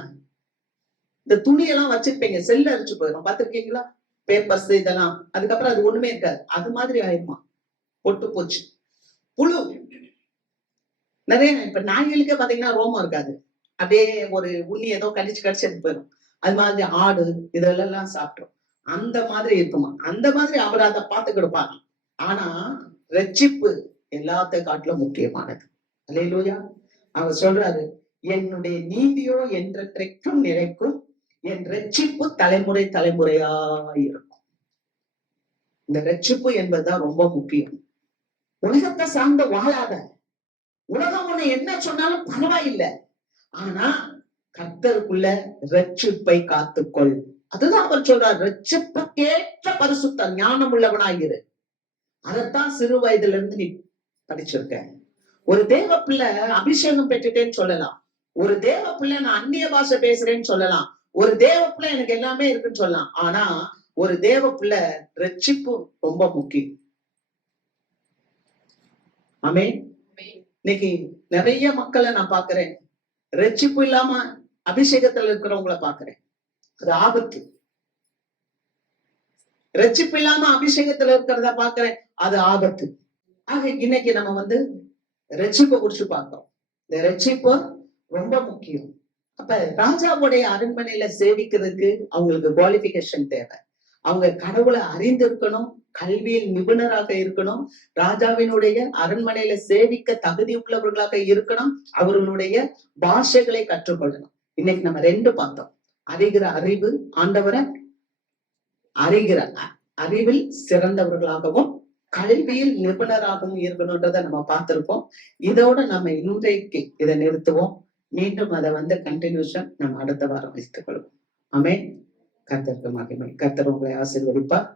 இந்த துணியெல்லாம் வச்சிருப்பீங்க, செல்ல அரிச்சு போயிடும், பாத்திருக்கீங்களா? பேப்பர்ஸ் இதெல்லாம், அதுக்கப்புறம் அது ஒண்ணுமே இருக்காது. அது மாதிரி ஆயிடுமா பொட்டுப்பூச்சி. புழு நிறைய, இப்ப நாய்களுக்கே பாத்தீங்கன்னா ரோமம் இருக்காது, அப்படியே ஒரு உண்ணி ஏதோ கடிச்சு போயிடும். அது மாதிரி ஆடு இதெல்லாம் சாப்பிட்டோம், அந்த மாதிரி இருக்குமா. அந்த மாதிரி அவர் அதை பார்த்து கொடுப்பாங்க. ஆனா ரட்சிப்பு எல்லாத்த காட்டிலும் முக்கியமானது. அல்லேலூயா. அவர் சொல்றாரு, என்னுடைய நீதியோ என்றைக்கும் நிலைக்கும், என் ரட்சிப்பு தலைமுறை தலைமுறையா இருக்கும். இந்த ரட்சிப்பு என்பதுதான் ரொம்ப முக்கியம். உலகத்தை சார்ந்த வாழாத, உலகம் உன்னை என்ன சொன்னாலும் பரவாயில்லை, ஆனா கர்த்தருக்குள்ள ரட்சிப்பை காத்துக்கொள். அதுதான் அவர் சொல்றார், ரட்சிப்புக்கேற்ற பரிசுத்த ஞானம் உள்ளவனாயிரு. அதைத்தான் சிறு வயதுல இருந்து நீ படிச்சிருக்க. ஒரு தேவ பிள்ளை அபிஷேகம் பெற்றுட்டேன்னு சொல்லலாம், ஒரு தேவ பிள்ளை நான் அந்நிய பாஷை பேசுறேன்னு சொல்லலாம், ஒரு தேவ பிள்ளை எனக்கு எல்லாமே இருக்குன்னு சொல்லலாம். ஆனா ஒரு தேவ பிள்ளை ரட்சிப்பு ரொம்ப முக்கியம். ஆமென். இன்னைக்கு நிறைய மக்களை நான் பாக்குறேன், ரட்சிப்பு இல்லாம அபிஷேகத்துல இருக்கிறவங்களை பாக்குறேன். அது ஆபத்து. ரட்சிப்பு இல்லாம அபிஷேகத்துல இருக்கிறத பாக்குறேன், அது ஆபத்து. ஆக இன்னைக்கு நம்ம ரட்சிப்பை குறிச்சு பார்க்கிறோம். இந்த ரட்சிப்பு ரொம்ப முக்கியம். அப்ப ராஜாவுடைய அரண்மனையில சேவிக்கிறதுக்கு அவங்களுக்கு குவாலிபிகேஷன் தேவை. அவங்க கடவுளை அறிந்திருக்கணும், கல்வியில் நிபுணராக இருக்கணும், ராஜாவினுடைய அரண்மனையில சேவிக்க தகுதி உள்ளவர்களாக இருக்கணும், அவர்களுடைய பாஷைகளை கற்றுக்கொள்ளணும். இன்னைக்கு நம்ம ரெண்டு பார்த்தோம். அறிகிற அறிவு, ஆண்டவரை அறிகிற அறிவில் சிறந்தவர்களாகவும் கல்வியில் நிபுணராகவும் இருக்கணும்ன்றத நம்ம பார்த்திருக்கோம். இதோட நம்ம இன்றைக்கு இதை நிறுத்துவோம். மீண்டும் அதை கண்டினியூஷன் நம்ம அடுத்த வாரம் வைத்துக் கொள்வோம். ஆமென். கர்த்தருக்கு மகிமை. கர்த்தர் உங்களை ஆசீர்வதிப்பார்.